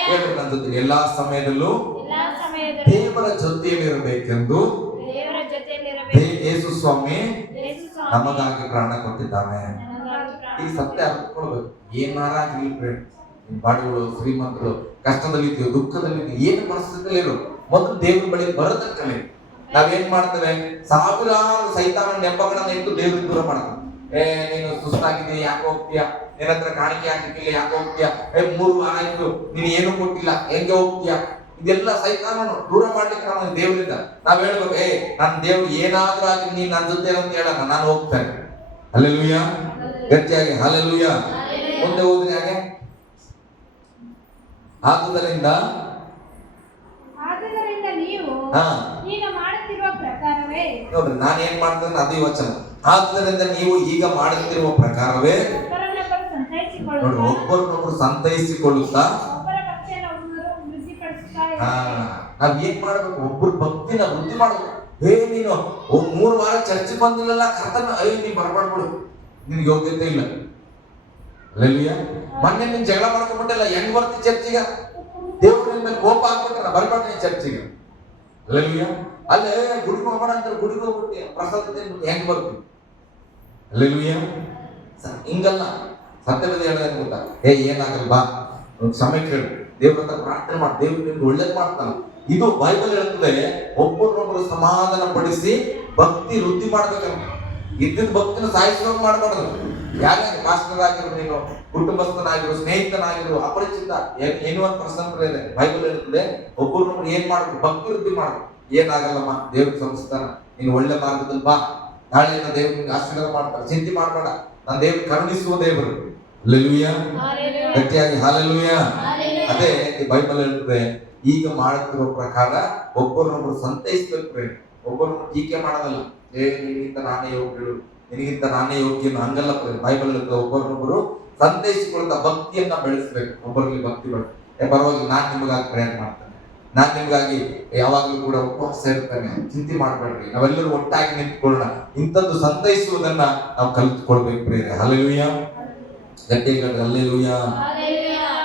ಹೇಳ್ರಿ ನನ್ನ ಜೊತೆ. ಎಲ್ಲಾ ಸಮಯದಲ್ಲೂ ದೇವರ ಜೊತೆಯಲ್ಲಿ ಇರಬೇಕೆಂದು ಯೇಸು ಸ್ವಾಮಿ ನಮಗಾಗಿ ಪ್ರಾಣ ಕೊಟ್ಟಿದ್ದಾನೆ. ಈ ಸತ್ಯ ಅರ್ಥಕೊಳ್ಬೇಕು. ಏನಾರಾಗ್ಲಿ ಫ್ರೆಂಡ್, ಬಾಡಿಗಳು, ಶ್ರೀಮಂತರು, ಕಷ್ಟದಲ್ಲಿದ್ದೀವಿ, ದುಃಖದಲ್ಲಿದ್ದೀವಿ, ಏನು ಪರಿಸ್ಥಿತಿಯಲ್ಲಿ ಇರೋ ಮೊದಲು ದೇವ್ರ ಬಳಿ ಬರೋದಕ್ಕಲೇ. ನಾವೇನ್ ಮಾಡ್ತೇವೆ, ಸಾವಿರಾರು ಸೈತಾನ ನೆಪಗಳನ್ನ ಇಟ್ಟು ದೇವ್ರ ದೂರ ಮಾಡ್ತೇವೆ. ನೀನು ಸುಸ್ತಾಗಿದ್ದೀಯ, ಯಾಕೆ ಹೋಗ್ತೀಯ, ನಿನ್ನ ಹತ್ರ ಕಾಣಿಕೆ ಹಾಕಿಲ್ಲ, ಯಾಕೆ ಹೋಗ್ತೀಯ, 3 ವಾರ ಆಯ್ತು ನೀನು ಏನು ಕೊಟ್ಟಿಲ್ಲ, ಹೆಂಗೆ ಹೋಗ್ತೀಯ, ಇದೆಲ್ಲ ಸೈತಾನನು ದೂರ ಮಾಡ್ಲಿಕ್ಕೆ ನಾವು ದೇವರಿಂದ ನಾವ್ ಹೇಳ್ಬೇಕು, ನನ್ನ ದೇವ್ರು ಏನಾದ್ರೂ ಆಗಿ ನೀನ್ ನನ್ನ ಜೊತೆ ಅಂತ ಹೇಳೋಣ, ನಾನು ಹೋಗ್ತೇನೆ. ಹಲ್ಲೆಲೂಯ. ಗಟ್ಟಿಯಾಗಿ ಹಲ್ಲೆಲೂಯ. ಮುಂದೆ ಹೋದ್ರೆ ಹಾಗೆ. ಆದುದರಿಂದ ನೀವು ಈಗ ಮಾಡುತ್ತಿರುವ ಪ್ರಕಾರವೇ, ನೋಡ್ರಿ ನಾನು ಏನ್ ಮಾಡ್ತೇನೆ ಅದು ವಚನ. ಆದುದರಿಂದ ನೀವು ಈಗ ಮಾಡುತ್ತಿರುವ ಪ್ರಕಾರವೇ ನೋಡಿ, ಒಬ್ಬರನ್ನೊಬ್ರು ಸಂತೈಸಿಕೊಳ್ಳುತ್ತಾ ನಾವ್ ಏನ್ ಮಾಡ್ಬೇಕು, ಒಬ್ಬರು ಭಕ್ತಿನ ವೃದ್ಧಿ ಮಾಡ್ಬೇಕು. ನೀನು 3 ವಾರ ಚರ್ಚೆ ಬಂದಿಲ್ಲ, ಕರ್ತನ ನೀ ಬರ್ಬಾಡ್ಬಿಡು, ನಿನ್ಗೆ ಯೋಗ್ಯತೆ ಇಲ್ಲ. ಅಲ್ಲೆಲ್ಲೂಯ. ಮೊನ್ನೆ ನೀನ್ ಜಗಳ ಮಾಡ್ಕೊಂಡ್ಬಿಟ್ಟಿಲ್ಲ, ಹೆಂಗ್ ಬರ್ತಿ ಚರ್ಚಿಗ, ದೇವ್ರ ನಿನ್ ಮೇಲೆ ಕೋಪ ಆಗ್ಬಿಟ್ರ, ಬರ್ಬಾರ್ದು ನೀನ್ ಚರ್ಚಿಗೆ. ಅಲ್ಲೆಲ್ಲೂಯ. ಅಲ್ಲೇ ಗುಡಿಗೆ ಹೋಗೋಣ ಅಂತ ಗುಡಿಗೆ ಹೋಗ್ಬಿಟ್ಟು ಪ್ರಸಾದ ಹೆಂಗ್ ಬರ್ತೀವಿ. ಅಲ್ಲೆಲ್ಲೂಯ. ಹಿಂಗಲ್ಲ, ಸತ್ಯವೇದ ಹೇಳೋದೇನು ಗೊತ್ತಾ, ಏನಾಗಲ್ಲ ಬಾ, ಸಮಯ ಕೇಳು, ದೇವ್ರ ಹತ್ರ ಪ್ರಾರ್ಥನೆ ಮಾಡಿ, ದೇವ್ರು ನಿಮ್ಗೆ ಒಳ್ಳೇದ್ ಮಾಡ್ತಾನ. ಇದು ಬೈಬಲ್ ಹೇಳ್ತದೆ, ಒಬ್ಬರೊಬ್ಬರು ಸಮಾಧಾನ ಪಡಿಸಿ ಭಕ್ತಿ ವೃದ್ಧಿ ಮಾಡ್ಬೇಕಂತ. ಇದ್ದಿದ್ದ ಭಕ್ತಿನ ಸಾಯಿಸುವಾಗ ಮಾಡ್ಬಾರ್ದು. ಯಾರ್ಯಾರು ಮಾಸ್ಟರ್ ಆಗಿರು, ನೀನು ಕುಟುಂಬಸ್ಥನಾಗಿರು, ಸ್ನೇಹಿತನಾಗಿರು, ಅಪರಿಚಿತ, ಎನ್ನುವಂತ ಪ್ರಸಂಗ ಇದೆ. ಬೈಬಲ್ ಹೇಳ್ತದೆ, ಒಬ್ಬರೊಬ್ಬರು ಏನ್ ಮಾಡ್ಬೇಕು, ಭಕ್ತಿ ವೃದ್ಧಿ ಮಾಡ್ಬೇಕು. ಏನಾಗಲ್ಲಮ್ಮ, ದೇವ್ರ ಸಂಸ್ಥಾನ, ನೀನು ಒಳ್ಳೆ ಮಾರ್ಗದಲ್ಲಿ ಬಾ, ನಾಳೆ ದೇವ್ರು ನಿಮ್ಗೆ ಆಶೀರ್ವಾದ ಮಾಡ್ತಾರೆ, ಚಿಂತೆ ಮಾಡ್ಬೇಡ, ನಾನು ದೇವ್ರು ಕರುಣಿಸುವ ದೇವರು. ಹಲ್ಲೆಲೂಯ. ಗಟ್ಟಿಯಾಗಿ ಹಲ್ಲೆಲೂಯ. ಅದೇ ಈ ಬೈಬಲ್ ಹೇಳ್ತದೆ, ಈಗ ಮಾಡುತ್ತಿರುವ ಪ್ರಕಾರ ಒಬ್ಬರನ್ನೊಬ್ರು ಸಂತೈಸ್ಬೇಕು. ಒಬ್ಬರನ್ನು ಟೀಕೆ ಮಾಡೋದಲ್ಲ, ನಿನಗಿಂತ ನಾನೇ ಯೋಗ್ಯರು, ನಿನಗಿಂತ ನಾನೇ ಯೋಗ್ಯನು, ಹಂಗಲ್ಲ. ಬೈಬಲ್ ಹೇಳ್ತದೆ, ಒಬ್ಬರನ್ನೊಬ್ಬರು ಸಂತೈಸಿಕೊಳ್ತಾ ಭಕ್ತಿಯನ್ನ ಬೆಳೆಸ್ಬೇಕು. ಒಬ್ಬರಲ್ಲಿ ಭಕ್ತಿ ಬೆಳೆಸ ಪರವಾಗಿ ನಾನ್ ನಿಮಗಾಗಿ ಪ್ರಯತ್ನ ಮಾಡ್ತೇನೆ, ನಾನ್ ನಿಮ್ಗಾಗಿ ಯಾವಾಗ್ಲೂ ಕೂಡ ಉಪವಾಸ ಇರ್ತೇನೆ, ಚಿಂತೆ ಮಾಡ್ಬೇಡ್ರಿ, ನಾವೆಲ್ಲರೂ ಒಟ್ಟಾಗಿ ನಿಂತ್ಕೊಳ್ಳೋಣ. ಇಂಥದ್ದು ಸಂತೈಸುವುದನ್ನ ನಾವು ಕಲಿತುಕೊಳ್ಬೇಕು ಪ್ರೇರೆ. ಹಲ್ಲೆಲೂಯ. ಗಟ್ಟಿಗೆ ಹಲ್ಲೆಲೂಯ.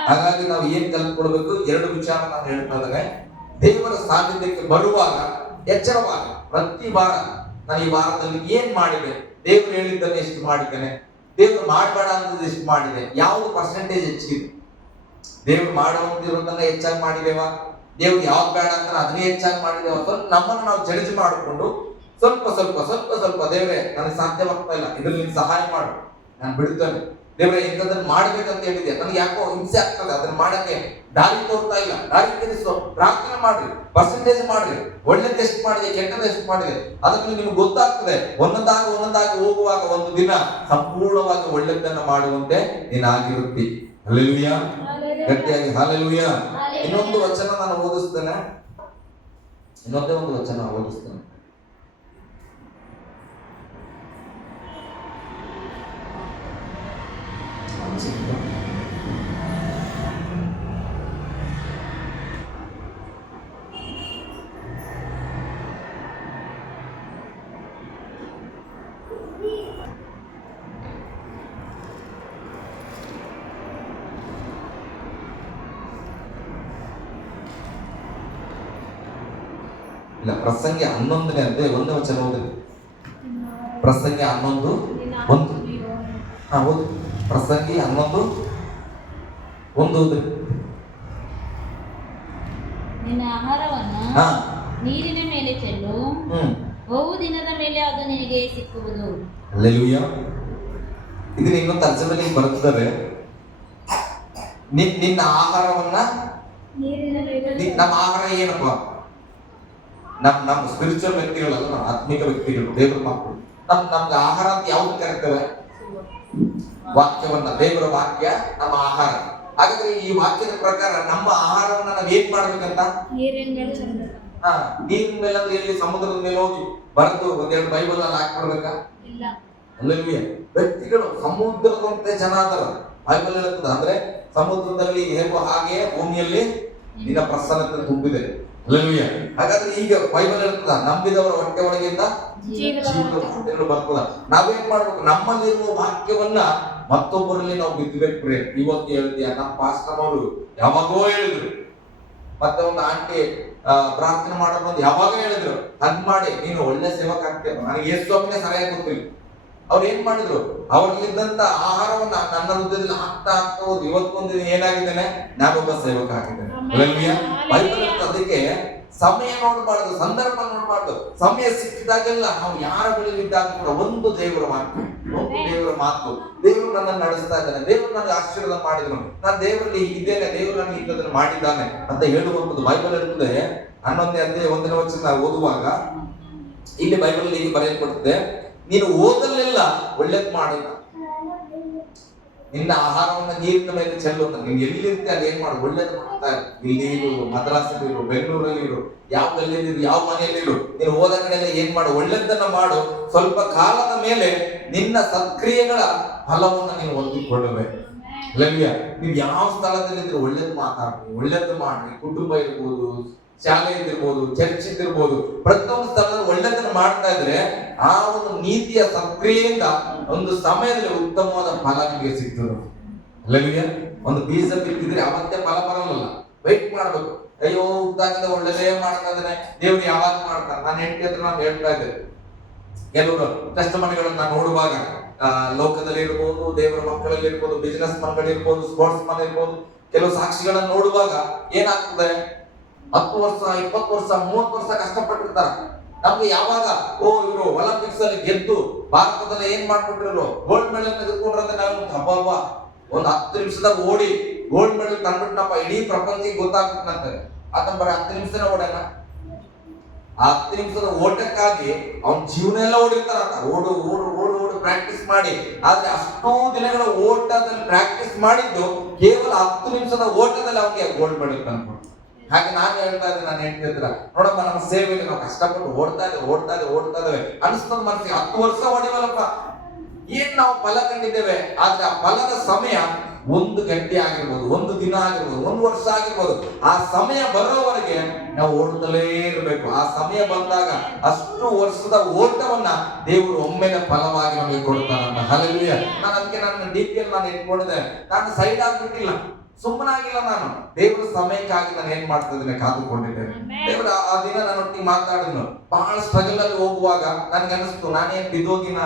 ಹಾಗಾಗಿ ನಾವು ಏನ್ ಕಲ್ತ್ಕೊಳ್ಬೇಕು, 2 ವಿಚಾರ ನಾನು ಹೇಳ್ತಾ ಇದ್ದೇನೆ. ದೇವರ ಸಾನ್ನಿಧ್ಯಕ್ಕೆ ಬರುವಾಗ ಎಚ್ಚರವಾಗ, ಪ್ರತಿ ವಾರ ನಾನು ಈ ವಾರದಲ್ಲಿ ಏನ್ ಮಾಡಿದೆ, ದೇವರು ಹೇಳಿದ್ದನ್ನು ಎಷ್ಟು ಮಾಡಿದ್ದೇನೆ, ದೇವ್ರು ಮಾಡಬೇಡ ಅಂತ ಎಷ್ಟು ಮಾಡಿದೆ? ಯಾವ್ದು ಪರ್ಸೆಂಟೇಜ್ ಹೆಚ್ಚಿದೆ? ದೇವ್ರು ಮಾಡುವಂತಿರೋದನ್ನ ಹೆಚ್ಚಾಗಿ ಮಾಡಿದೇವ? ದೇವ್ರು ಯಾವ್ದು ಬೇಡ ಅಂತ ಅದನ್ನೇ ಹೆಚ್ಚಾಗಿ ಮಾಡಿದೇವ? ಸ್ವಲ್ಪ ನಮ್ಮನ್ನು ನಾವು ಜಡ್ಜ್ ಮಾಡಿಕೊಂಡು ಸ್ವಲ್ಪ ಸ್ವಲ್ಪ ಸ್ವಲ್ಪ ಸ್ವಲ್ಪ ದೇವ್ರೆ ನನಗೆ ಸಾಧ್ಯವಾಗ್ತಾ ಇಲ್ಲ, ಇದ್ರಲ್ಲಿ ನೀನು ಸಹಾಯ ಮಾಡು, ನಾನು ಬಿಡ್ತೇನೆ. ದೇವ್ರೆ ಇಂಥದನ್ನ ಮಾಡ್ಬೇಕಂತ ಹೇಳಿದೆ, ನನಗೆ ಯಾಕೋ ಹಿಂಸೆ ಆಗ್ತದೆ, ಅದನ್ನ ಮಾಡಕ್ಕೆ ದಾರಿ ತೋರ್ತಾ ಇಲ್ಲ, ದಾರಿ ತಿಳಿಸೋ. ಪ್ರಾರ್ಥನೆ ಮಾಡ್ರಿ, ಪರ್ಸೆಂಟೇಜ್ ಮಾಡ್ರಿ, ಒಳ್ಳೆದ್ ಎಷ್ಟು ಮಾಡಿದೆ, ಕೆಟ್ಟದ ಎಷ್ಟು ಮಾಡಿದೆ, ಅದಕ್ಕೆ ನಿಮ್ಗೆ ಗೊತ್ತಾಗ್ತದೆ. ಒಂದೊಂದಾಗಿ ಹೋಗುವಾಗ ಒಂದು ದಿನ ಸಂಪೂರ್ಣವಾಗಿ ಒಳ್ಳೆದನ್ನ ಮಾಡುವಂತೆ ನೀನಾಗಿರುತ್ತಿ. ಹಲ್ಲೆಲೂಯಾ, ಗಟ್ಟಿಯಾಗಿ ಹಲ್ಲೆಲೂಯಾ. ಇನ್ನೊಂದು ವಚನ ನಾನು ಓದಿಸ್ತೇನೆ, ಇನ್ನೊಂದೇ ಒಂದು ವಚನ ಓದಿಸ್ತೇನೆ. ಇಲ್ಲ, ಪ್ರಸಂಗಿ 11ನೇ ಅಧ್ಯಾಯ 1ನೇ ವಚನ ಓದಿ. ಪ್ರಸಂಗಿ 11 1. ಓದಿ. ಪ್ರಸಂಗಿ 11 1 ಓದಿ. ನಿನ್ನ ಆಹಾರವನ್ನು ನೀರಿನ ಮೇಲೆ ಚೆಲ್ಲು, ಬಹು ದಿನದ ಮೇಲೆ ಅದು ನಿನಗೆ ಸಿಕ್ಕುವುದು. ಹಲ್ಲೆಲೂಯಾ. ಇದನ್ನ ಇನ್ನೊಂದು ತರ್ಜಮೆಯಲ್ಲಿ ಬರುತ್ತದೆ, ನಿನ್ನ ಆಹಾರವನ್ನ, ನಮ್ಮ ಆಹಾರ ಏನಪ್ಪ? ನಮ್ಮ ಸ್ಪಿರಿಚುವಲ್ ವ್ಯಕ್ತಿಗಳಲ್ಲ, ನಮ್ಮ ಆತ್ಮಿಕ ವ್ಯಕ್ತಿಗಳು, ದೇವರ ಮಕ್ಕಳು. ನಮ್ಗೆ ಆಹಾರ ಅಂತ ಯಾವ್ದು ಕರಿತೇವೆ? ವಾಕ್ಯವನ್ನ, ದೇವರ ವಾಕ್ಯ ನಮ್ಮ ಆಹಾರ. ಹಾಗಾದ್ರೆ ಈ ವಾಕ್ಯದ ಪ್ರಕಾರ ನಮ್ಮ ಆಹಾರವನ್ನ ನಾವ್ ಏನ್ ಮಾಡ್ಬೇಕಂತ? ನೀರಿನ ಮೇಲೆ ಅಂದ್ರೆ ಎಲ್ಲಿ? ಸಮುದ್ರದ ಮೇಲೆ ಹೋಗಿ ಬರೆದು ಒಂದೆರಡು ಬೈಬಲ್ ಅಲ್ಲಿ ಹಾಕ್ಬಿಡ್ಬೇಕಾ? ಅಲ್ಲಲ್ವೇ? ವ್ಯಕ್ತಿಗಳು ಸಮುದ್ರದಂತೆ ಜನ ಅದರ ಬೈಬಲ್ ಹೇಳುತ್ತದೆ. ಅಂದ್ರೆ ಸಮುದ್ರದಲ್ಲಿ ಹೇಗೋ ಹಾಗೆ ಭೂಮಿಯಲ್ಲಿ ನಿನ್ನ ಪ್ರಸನ್ನತೆ ತುಂಬಿದೆ. ಅಲ್ಲಲ್ವೇ? ಹಾಗಾದ್ರೆ ಈಗ ಬೈಬಲ್ ಹೇಳ್ತದ, ನಂಬಿದವರ ಹೊಟ್ಟೆ ಒಳಗಿಂದ ಜೀವ ಬರ್ತದ. ನಾವೇನ್ ಮಾಡ್ಬೇಕು? ನಮ್ಮಲ್ಲಿರುವ ವಾಕ್ಯವನ್ನ ಮತ್ತೊಬ್ಬರಲ್ಲಿ ನಾವು ಬಿತ್ತಬೇಕು. ಇವತ್ತು ಹೇಳಿದ್ಯಾ? ನಮ್ಮ ಪಾಸ್ಟರ್ ಅವರು ಯಾವಾಗೋ ಹೇಳಿದ್ರು, ಮತ್ತೆ ಒಂದು ಆಂಟಿ ಪ್ರಾರ್ಥನೆ ಮಾಡೋದು ಯಾವಾಗ ಹೇಳಿದ್ರು, ಹಂಗ್ ಮಾಡಿ ನೀನು ಒಳ್ಳೆ ಸೇವಕ ಆಗ್ತೇವೆ. ನನಗೆ ಯೇಸುವಿನೇ ಸರಿಯಾಗಿ ಗೊತ್ತಿಲ್ಲ. ಅವ್ರು ಏನ್ ಮಾಡಿದ್ರು? ಅವರಲ್ಲಿದ್ದಂತ ಆಹಾರವನ್ನ ನನ್ನ ಹೃದಯದಲ್ಲಿ ಹಾಕ್ತಾ ಹೋದ್ ಇವತ್ತೊಂದು ಏನಾಗಿದ್ದೇನೆ? ನಾನೊಬ್ಬ ಸೇವಕ ಆಗಿದ್ದೇನೆ. ಬೈಬಲ್ ಅದಕ್ಕೆ ಸಮಯ ನೋಡಬಾರ್ದು, ಸಂದರ್ಭ ನೋಡಬಾರ್ದು. ಸಮಯ ಸಿಕ್ಕಿದಾಗೆಲ್ಲ ನಾವು ಯಾರ ಬಳಿ ಇದ್ದಾಗ ಕೂಡ ಒಂದು ದೇವರ ಮಾತು, ಒಂದು ದೇವರ ಮಾತು, ದೇವರು ನನ್ನನ್ನು ನಡೆಸ್ತಾ ಇದ್ದಾನೆ, ದೇವರು ನನಗೆ ಆಶೀರ್ವಾದ ಮಾಡಿದನು, ನಾನು ದೇವರಲ್ಲಿ ಇದ್ದೇನೆ, ದೇವರು ನನಗೆ ಇಂಥದನ್ನು ಮಾಡಿದ್ದಾನೆ ಅಂತ ಹೇಳುವಂಥದ್ದು ಬೈಬಲ್ ಇರ್ತದೆ. 11ನೇ ಅಧ್ಯಾಯ 1ನೇ ವಚನ ಓದುವಾಗ ಇಲ್ಲಿ ಬೈಬಲ್ ಹೀಗೆ ಬರೆಯಲ್ಪಡುತ್ತೆ, ನೀನು ಓದಲೆಲ್ಲ ಒಳ್ಳೇದ್ ಮಾಡು, ನಿನ್ನ ಆಹಾರವನ್ನ ನೀರಿನ ಮೇಲೆ ಚೆಲ್ಲು ಅಂತ. ನೀನು ಎಲ್ಲಿರುತ್ತೆ ಅಲ್ಲಿ ಏನ್ ಮಾಡು? ಒಳ್ಳೇದು ಮಾಡ್ತಾ ಇರು. ಇಲ್ಲಿ ಇರು, ಮದ್ರಾಸಲ್ಲಿ ಇರು, ಬೆಂಗಳೂರಲ್ಲಿ ಇರು, ಯಾವ ಗಲ್ಲಿಯಲ್ಲಿ ಇರು, ಯಾವ ಮನೆಯಲ್ಲಿ ಇರು, ನೀನು ಓದ ಕಡೆಯಲ್ಲ ಏನ್ ಮಾಡು? ಒಳ್ಳೇದನ್ನ ಮಾಡು. ಸ್ವಲ್ಪ ಕಾಲದ ಮೇಲೆ ನಿನ್ನ ಸತ್ಕ್ರಿಯೆಗಳ ಫಲವನ್ನ ನೀನು ಹೊಂದಿಕೊಳ್ಳಬೇಕು. ಅಲ್ಲವ್ಯಾ? ನೀವು ಯಾವ ಸ್ಥಳದಲ್ಲಿದ್ರು ಒಳ್ಳೇದು ಮಾತಾಡ್ರಿ, ಒಳ್ಳೇದು ಮಾಡ್ರಿ. ಕುಟುಂಬ ಇರ್ಬೋದು, ಶಾಲೆ ಇದ್ದಿರ್ಬೋದು, ಚರ್ಚ್ ಇದ್ದಿರ್ಬೋದು, ಪ್ರತಿಯೊಂದು ಸ್ಥಳದಲ್ಲಿ ಒಳ್ಳೆದನ್ನು ಮಾಡ್ತಾ ಇದ್ರೆ ಆ ಒಂದು ನೀತಿಯ ಸಕ್ರಿಯೆಯಿಂದ ಒಂದು ಸಮಯದಲ್ಲಿ ಉತ್ತಮವಾದ ಫಲ ನಿಮಗೆ ಸಿಗ್ತದೆ. ಅಲ್ಲವೇ? ಒಂದು ಬೀಜ ಬಿತ್ತಿದ್ರೆ ಅವತ್ತೇ ಫಲ ಬರಲ್ಲ, ವೆಯ್ಟ್ ಮಾಡ್ಬೇಕು. ಅಯ್ಯೋ ಉದ್ದಾಗಿಂದ ಒಳ್ಳೆದೇ ಮಾಡ್ತಾ ಇದ್ದಾನೆ, ದೇವ್ರು ಯಾವಾಗ ಮಾಡ್ತಾನೆ? ನಾನು ಹೆಂಡತಿ ಹತ್ರ ನಾನು ಹೇಳ್ತಾ ಇದ್ದೆ, ಕೆಲವರು ಟೆಸ್ಟಿಮನಿಗಳನ್ನ ನೋಡುವಾಗ ಲೋಕದಲ್ಲಿ ಇರ್ಬೋದು, ದೇವರ ಮಕ್ಕಳಲ್ಲಿ ಇರ್ಬೋದು, ಬಿಸಿನೆಸ್ ಮನ್ಗಳಿರ್ಬೋದು, ಸ್ಪೋರ್ಟ್ಸ್ ಮನ್ ಇರ್ಬೋದು, ಕೆಲವು ಸಾಕ್ಷಿಗಳನ್ನ ನೋಡುವಾಗ ಏನಾಗ್ತದೆ? 10 ವರ್ಷ 20 ವರ್ಷ 30 ವರ್ಷ ಕಷ್ಟಪಟ್ಟಿರ್ತಾರ. ನಮ್ಗೆ ಯಾವಾಗ ಇವರು ಒಲಿಂಪಿಕ್ಸ್ ಅಲ್ಲಿ ಗೆದ್ದು ಭಾರತದಲ್ಲಿ ಏನ್ ಮಾಡ್ಬಿಟ್ರು, ಗೋಲ್ಡ್ ಮೆಡಲ್ ತೆಗೆದುಕೊಂಡ್ರೆ ನಾವು ಹಬ್ಬ ಒಂದು 10 ನಿಮಿಷದಾಗ ಓಡಿ ಗೋಲ್ಡ್ ಮೆಡಲ್ ತಂದ್ಬಿಟ್ನಪ್ಪ, ಇಡೀ ಪ್ರಪಂಚಕ್ಕೆ ಗೊತ್ತಾಗ್ತಂತೆ. ಆತನ ಬರೀ 10 ನಿಮಿಷನೇ ಓಡೋಣ. ಆ 10 ನಿಮಿಷದ ಓಟಕ್ಕಾಗಿ ಅವನ ಜೀವನ ಎಲ್ಲ ಓಡಿರ್ತಾರಂತ. ಓಡು ಓಡು ಓಡು ಓಡು ಪ್ರಾಕ್ಟೀಸ್ ಮಾಡಿ. ಆದ್ರೆ ಅಷ್ಟೋ ದಿನಗಳ ಓಟದಲ್ಲಿ ಪ್ರಾಕ್ಟೀಸ್ ಮಾಡಿದ್ದು ಕೇವಲ 10 ನಿಮಿಷದ ಓಟದಲ್ಲಿ ಅವನಿಗೆ ಗೋಲ್ಡ್ ಮೆಡಲ್ ತಂದ್ಬಿಟ್ಟು. ಹಾಗೆ ನಾನು ಹೇಳ್ತಾ ಇದ್ದೆ, ನಾನು ಹೇಳ್ತಿದ್ರ ನೋಡಮ್ಮ, ನಮ್ಮ ಸೇವೆಯಲ್ಲಿ ನಾವು ಕಷ್ಟಪಟ್ಟು ಓಡ್ತಾ ಇದ್ದೇವೆ ಅನಿಸ್ತದ ಮನಸ್ಸಿಗೆ. 10 ವರ್ಷ ಹೊಡಿವಲ್ಲಪ್ಪ, ಏನ್ ನಾವು ಫಲ ಕಂಡಿದ್ದೇವೆ. ಆದ್ರೆ ಆ ಫಲದ ಸಮಯ 1 ಗಂಟೆ ಆಗಿರ್ಬೋದು, 1 ದಿನ ಆಗಿರ್ಬೋದು, 1 ವರ್ಷ ಆಗಿರ್ಬೋದು. ಆ ಸಮಯ ಬರೋವರೆಗೆ ನಾವು ಓಡ್ತಲೇ ಇರಬೇಕು. ಆ ಸಮಯ ಬಂದಾಗ ಅಷ್ಟು ವರ್ಷದ ಓಟವನ್ನ ದೇವರು ಒಮ್ಮೆಲೆ ಫಲವಾಗಿ ನಮಗೆ ಕೊಡ್ತಾರಂತ. ಹಲ್ಲೆಲೂಯಾ. ನಾನು ಅದಕ್ಕೆ ನನ್ನ ಡಿಪಿಯಲ್ಲಿ ನಾನು ಇಟ್ಕೊಂಡಿದ್ದೆ, ನಾನು ಸೈಡ್ ಆಗ್ಬಿಟ್ಟಿಲ್ಲ, ಸುಮ್ಮನಾಗಿಲ್ಲ. ನಾನು ದೇವರ ಸಮಯಕ್ಕಾಗಿ ನಾನು ಏನ್ ಮಾಡ್ತಾ ಇದ್ದೇನೆ, ಕಾದುಕೊಂಡಿದ್ದೇನೆ. ದೇವರ ಆ ದಿನ ನನ್ನೊಟ್ಟಿಗೆ ಮಾತಾಡಿದ್ನು. ಬಹಳ ಸ್ಟ್ರಗಲ್ ಅಲ್ಲಿ ಹೋಗುವಾಗ ನನ್ಗೆ ಅನಿಸ್ತು, ನಾನೇನ್ ಬಿದೋಗಿನ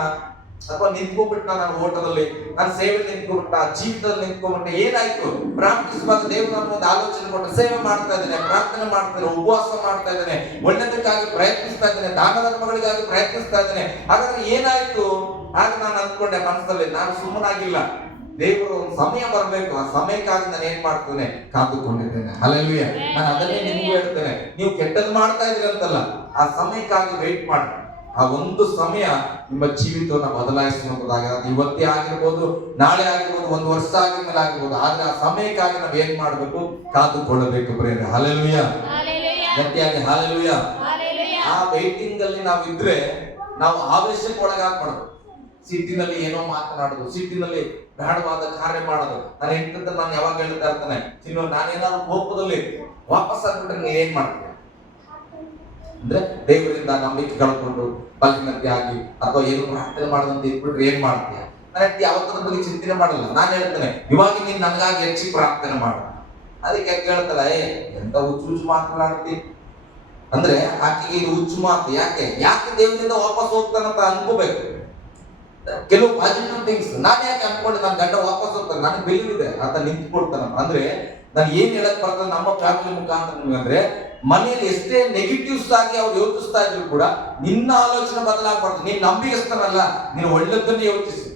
ಅಥವಾ ನಿಂತ್ಕೊಂಡ್ಬಿಟ್ಟ ನಾನು ಓಟದಲ್ಲಿ, ನಾನು ಸೇವೆ ನಿಂತ್ಕೊಂಡ್ಬಿಟ್ಟ, ಜೀವಿತದಲ್ಲಿ ನಿಂತ್ಕೊಂಡ್ಬಿಟ್ಟೆ, ಏನಾಯ್ತು? ಪ್ರಾರ್ಥಿಸುವಾಗ ದೇವರು ನನ್ನ ಒಂದು ಆಲೋಚನೆ ಕೊಟ್ಟು ಸೇವೆ ಮಾಡ್ತಾ ಇದ್ದೇನೆ, ಪ್ರಾರ್ಥನೆ ಮಾಡ್ತೇನೆ, ಉಪವಾಸ ಮಾಡ್ತಾ ಇದ್ದೇನೆ, ಒಳ್ಳೆದಕ್ಕಾಗಿ ಪ್ರಯತ್ನಿಸ್ತಾ ಇದ್ದೇನೆ, ದಾನ ಧರ್ಮಗಳಿಗಾಗಿ ಪ್ರಯತ್ನಿಸ್ತಾ ಇದ್ದೇನೆ, ಹಾಗಾದ್ರೆ ಏನಾಯ್ತು? ಆಗ ನಾನು ಅಂದ್ಕೊಂಡೆ ಮನಸ್ಸಲ್ಲಿ, ನಾನು ಸುಮ್ಮನಾಗಿಲ್ಲ, ದೇವರು ಒಂದು ಸಮಯ ಬರಬೇಕು, ಆ ಸಮಯಕ್ಕಾಗಿ ನಾನು ಏನ್ ಮಾಡ್ತೇನೆ, ಕಾದುಕೊಂಡಿದ್ದೇನೆ. ಹಲ್ಲೆಲೂಯಾ. ನಾನು ಅದನ್ನೇ ನಿಮಗೂ ಹೇಳ್ತೇನೆ, ನೀವು ಕೆಟ್ಟದ್ದು ಮಾಡ್ತಾ ಇದ್ದೀರಿ ಅಂತಲ್ಲ, ಆ ಸಮಯಕ್ಕಾಗಿ ವೇಟ್ ಮಾಡಿ. ಆ ಒಂದು ಸಮಯ ನಿಮ್ಮ ಜೀವಿತವನ್ನ ಬದಲಾಯಿಸಬಹುದಾಗಿದೆ. ಅದು ಇವತ್ತೇ ಆಗಿರ್ಬೋದು, ನಾಳೆ ಆಗಿರ್ಬೋದು, ಒಂದು ವರ್ಷ ಆಗಿದ್ಮೇಲೆ ಆಗಿರ್ಬೋದು. ಆದ್ರೆ ಆ ಸಮಯಕ್ಕಾಗಿ ನಾವು ಏನ್ ಮಾಡ್ಬೇಕು? ಕಾದುಕೊಳ್ಳಬೇಕು ಪ್ರೇರೆ. ಹಲ್ಲೆಲೂಯಾ. ಗಟ್ಟಿಯಾಗಿ ಹಲ್ಲೆಲೂಯಾ. ಆ ವೈಟಿಂಗ್ ಅಲ್ಲಿ ನಾವಿದ್ರೆ ನಾವು ಆವೇಶಕ್ಕೆ ಒಳಗಾಗ್ಬಾರ್ದು. ಸಿಟ್ಟಿನಲ್ಲಿ ಏನೋ ಮಾತನಾಡೋದು, ಸಿಟ್ಟಿನಲ್ಲಿ ಬೇಡವಾದ ಕಾರ್ಯ ಮಾಡೋದು. ನಾನು ಹೆಂಡತಿ ನಾನು ಯಾವಾಗ ಹೇಳ್ತಾ ಇರ್ತಾನೆ, ಚಿನ್ನು ನಾನೇನಾದ್ರು ಕೋಪದಲ್ಲಿ ವಾಪಸ್ ಆಗ್ಬಿಟ್ರೆ ನೀನ್ ಏನ್ ಮಾಡ್ತೀಯ ಅಂದ್ರೆ, ದೇವರಿಂದ ನಂಬಿಕೆ ಕಳ್ಕೊಂಡು ಬಲಹೀನತೆ ಆಗಿ ಅಥವಾ ಏನು ಪ್ರಾರ್ಥನೆ ಮಾಡದಂತೆ ಇಟ್ಬಿಟ್ರೆ ಏನ್ ಮಾಡ್ತೀಯ? ನಾನು ಯಾವತ್ತನ ಬಗ್ಗೆ ಚಿಂತನೆ ಮಾಡಲ್ಲ. ನಾನು ಹೇಳ್ತೇನೆ, ಇವಾಗ ನೀನ್ ನನಗಾಗಿ ಹೆಚ್ಚಿಗೆ ಪ್ರಾರ್ಥನೆ ಮಾಡ. ಅದಕ್ಕೆ ಕೇಳ್ತಾಳೆ, ಎಂತ ಹುಚ್ಚು ಮಾತನಾಡ್ತಿ ಅಂದ್ರೆ, ಆಕೆಗೆ ಇದು ಹುಚ್ಚು ಮಾತು. ಯಾಕೆ ದೇವರಿಂದ ವಾಪಸ್ ಹೋಗ್ತಾನಂತ ಅನ್ಕೋಬೇಕು. ಕೆಲವು ಪಾಸಿಟಿವ್ ಥಿಂಗ್ಸ್ ನಾನು ಯಾಕೆ ಅನ್ಕೊಂಡು ನನ್ನ ಗಂಡ ವಾಪಸ್ ಹೋಗ್ತಾನೆ, ನನಗೆ ಬಿಲೀವ್ ಇದೆ, ಆತ ನಿಂತ್ಕೊಡ್ತಾನಂತ. ಅಂದ್ರೆ ನಾನು ಏನ್ ಹೇಳಕ್ ಬರ್ತದೆ ನಮ್ಮ ಫ್ಯಾಮಿಲಿ ಮುಖಾಂತರ ನಿಮ್ಗೆ ಅಂದ್ರೆ, ಮನೆಯಲ್ಲಿ ಎಷ್ಟೇ ನೆಗೆಟಿವ್ಸ್ ಆಗಿ ಅವ್ರು ಯೋಚಿಸ್ತಾ ಇದ್ರು ಕೂಡ ನಿನ್ನ ಆಲೋಚನೆ ಬದಲಾಗಬಾರ್ದು. ನೀನ್ ನಂಬಿಕಸ್ತನಲ್ಲ, ನೀನು ಒಳ್ಳೆದನ್ನೇ ಯೋಚಿಸಿ.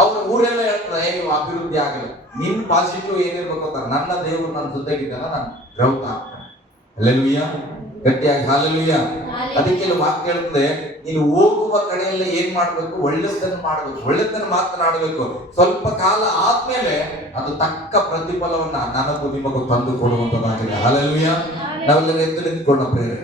ಅವ್ರ ಊರೆಲ್ಲ ಹೇಳ್ತಾರೆ, ನೀವು ಅಭಿವೃದ್ಧಿ ಆಗಲ್ಲ, ನಿನ್ ಪಾಸಿಟಿವ್ ಏನಿರ್ಬೇಕು ಅಂತಾರೆ. ನನ್ನ ದೇವರು ನನ್ನ ಜೊತೆಗಿದ್ದಾನ, ನಾನು ಗ್ರೌತ್ ಆಗ್ತಾನೆ. ಹಲ್ಲೆಲೂಯಾ. ಗಟ್ಟಿಯಾಗಿ ಹಲ್ಲೆಲೂಯಾ. ಅದಕ್ಕೆ ವಾಕ್ಯ ಹೇಳ್ತದೆ, ನೀನು ಹೋಗುವ ಕಡೆಯಲ್ಲ ಏನ್ ಮಾಡ್ಬೇಕು? ಒಳ್ಳೆದನ್ನು ಮಾಡ್ಬೇಕು, ಒಳ್ಳೆದನ್ನು ಮಾತನಾಡಬೇಕು. ಸ್ವಲ್ಪ ಕಾಲ ಆದ್ಮೇಲೆ ಅದು ತಕ್ಕ ಪ್ರತಿಫಲವನ್ನ ನನಗೂ ನಿಮಗೂ ತಂದು ಕೊಡುವಂತದ್ದಾಗಿದೆ. ಹಲ್ಲೆಲೂಯಾ. ನಾವೆಲ್ಲ ಎದ್ದು ನಿಂತ್ಕೊಂಡ ಪ್ರೇರೆ.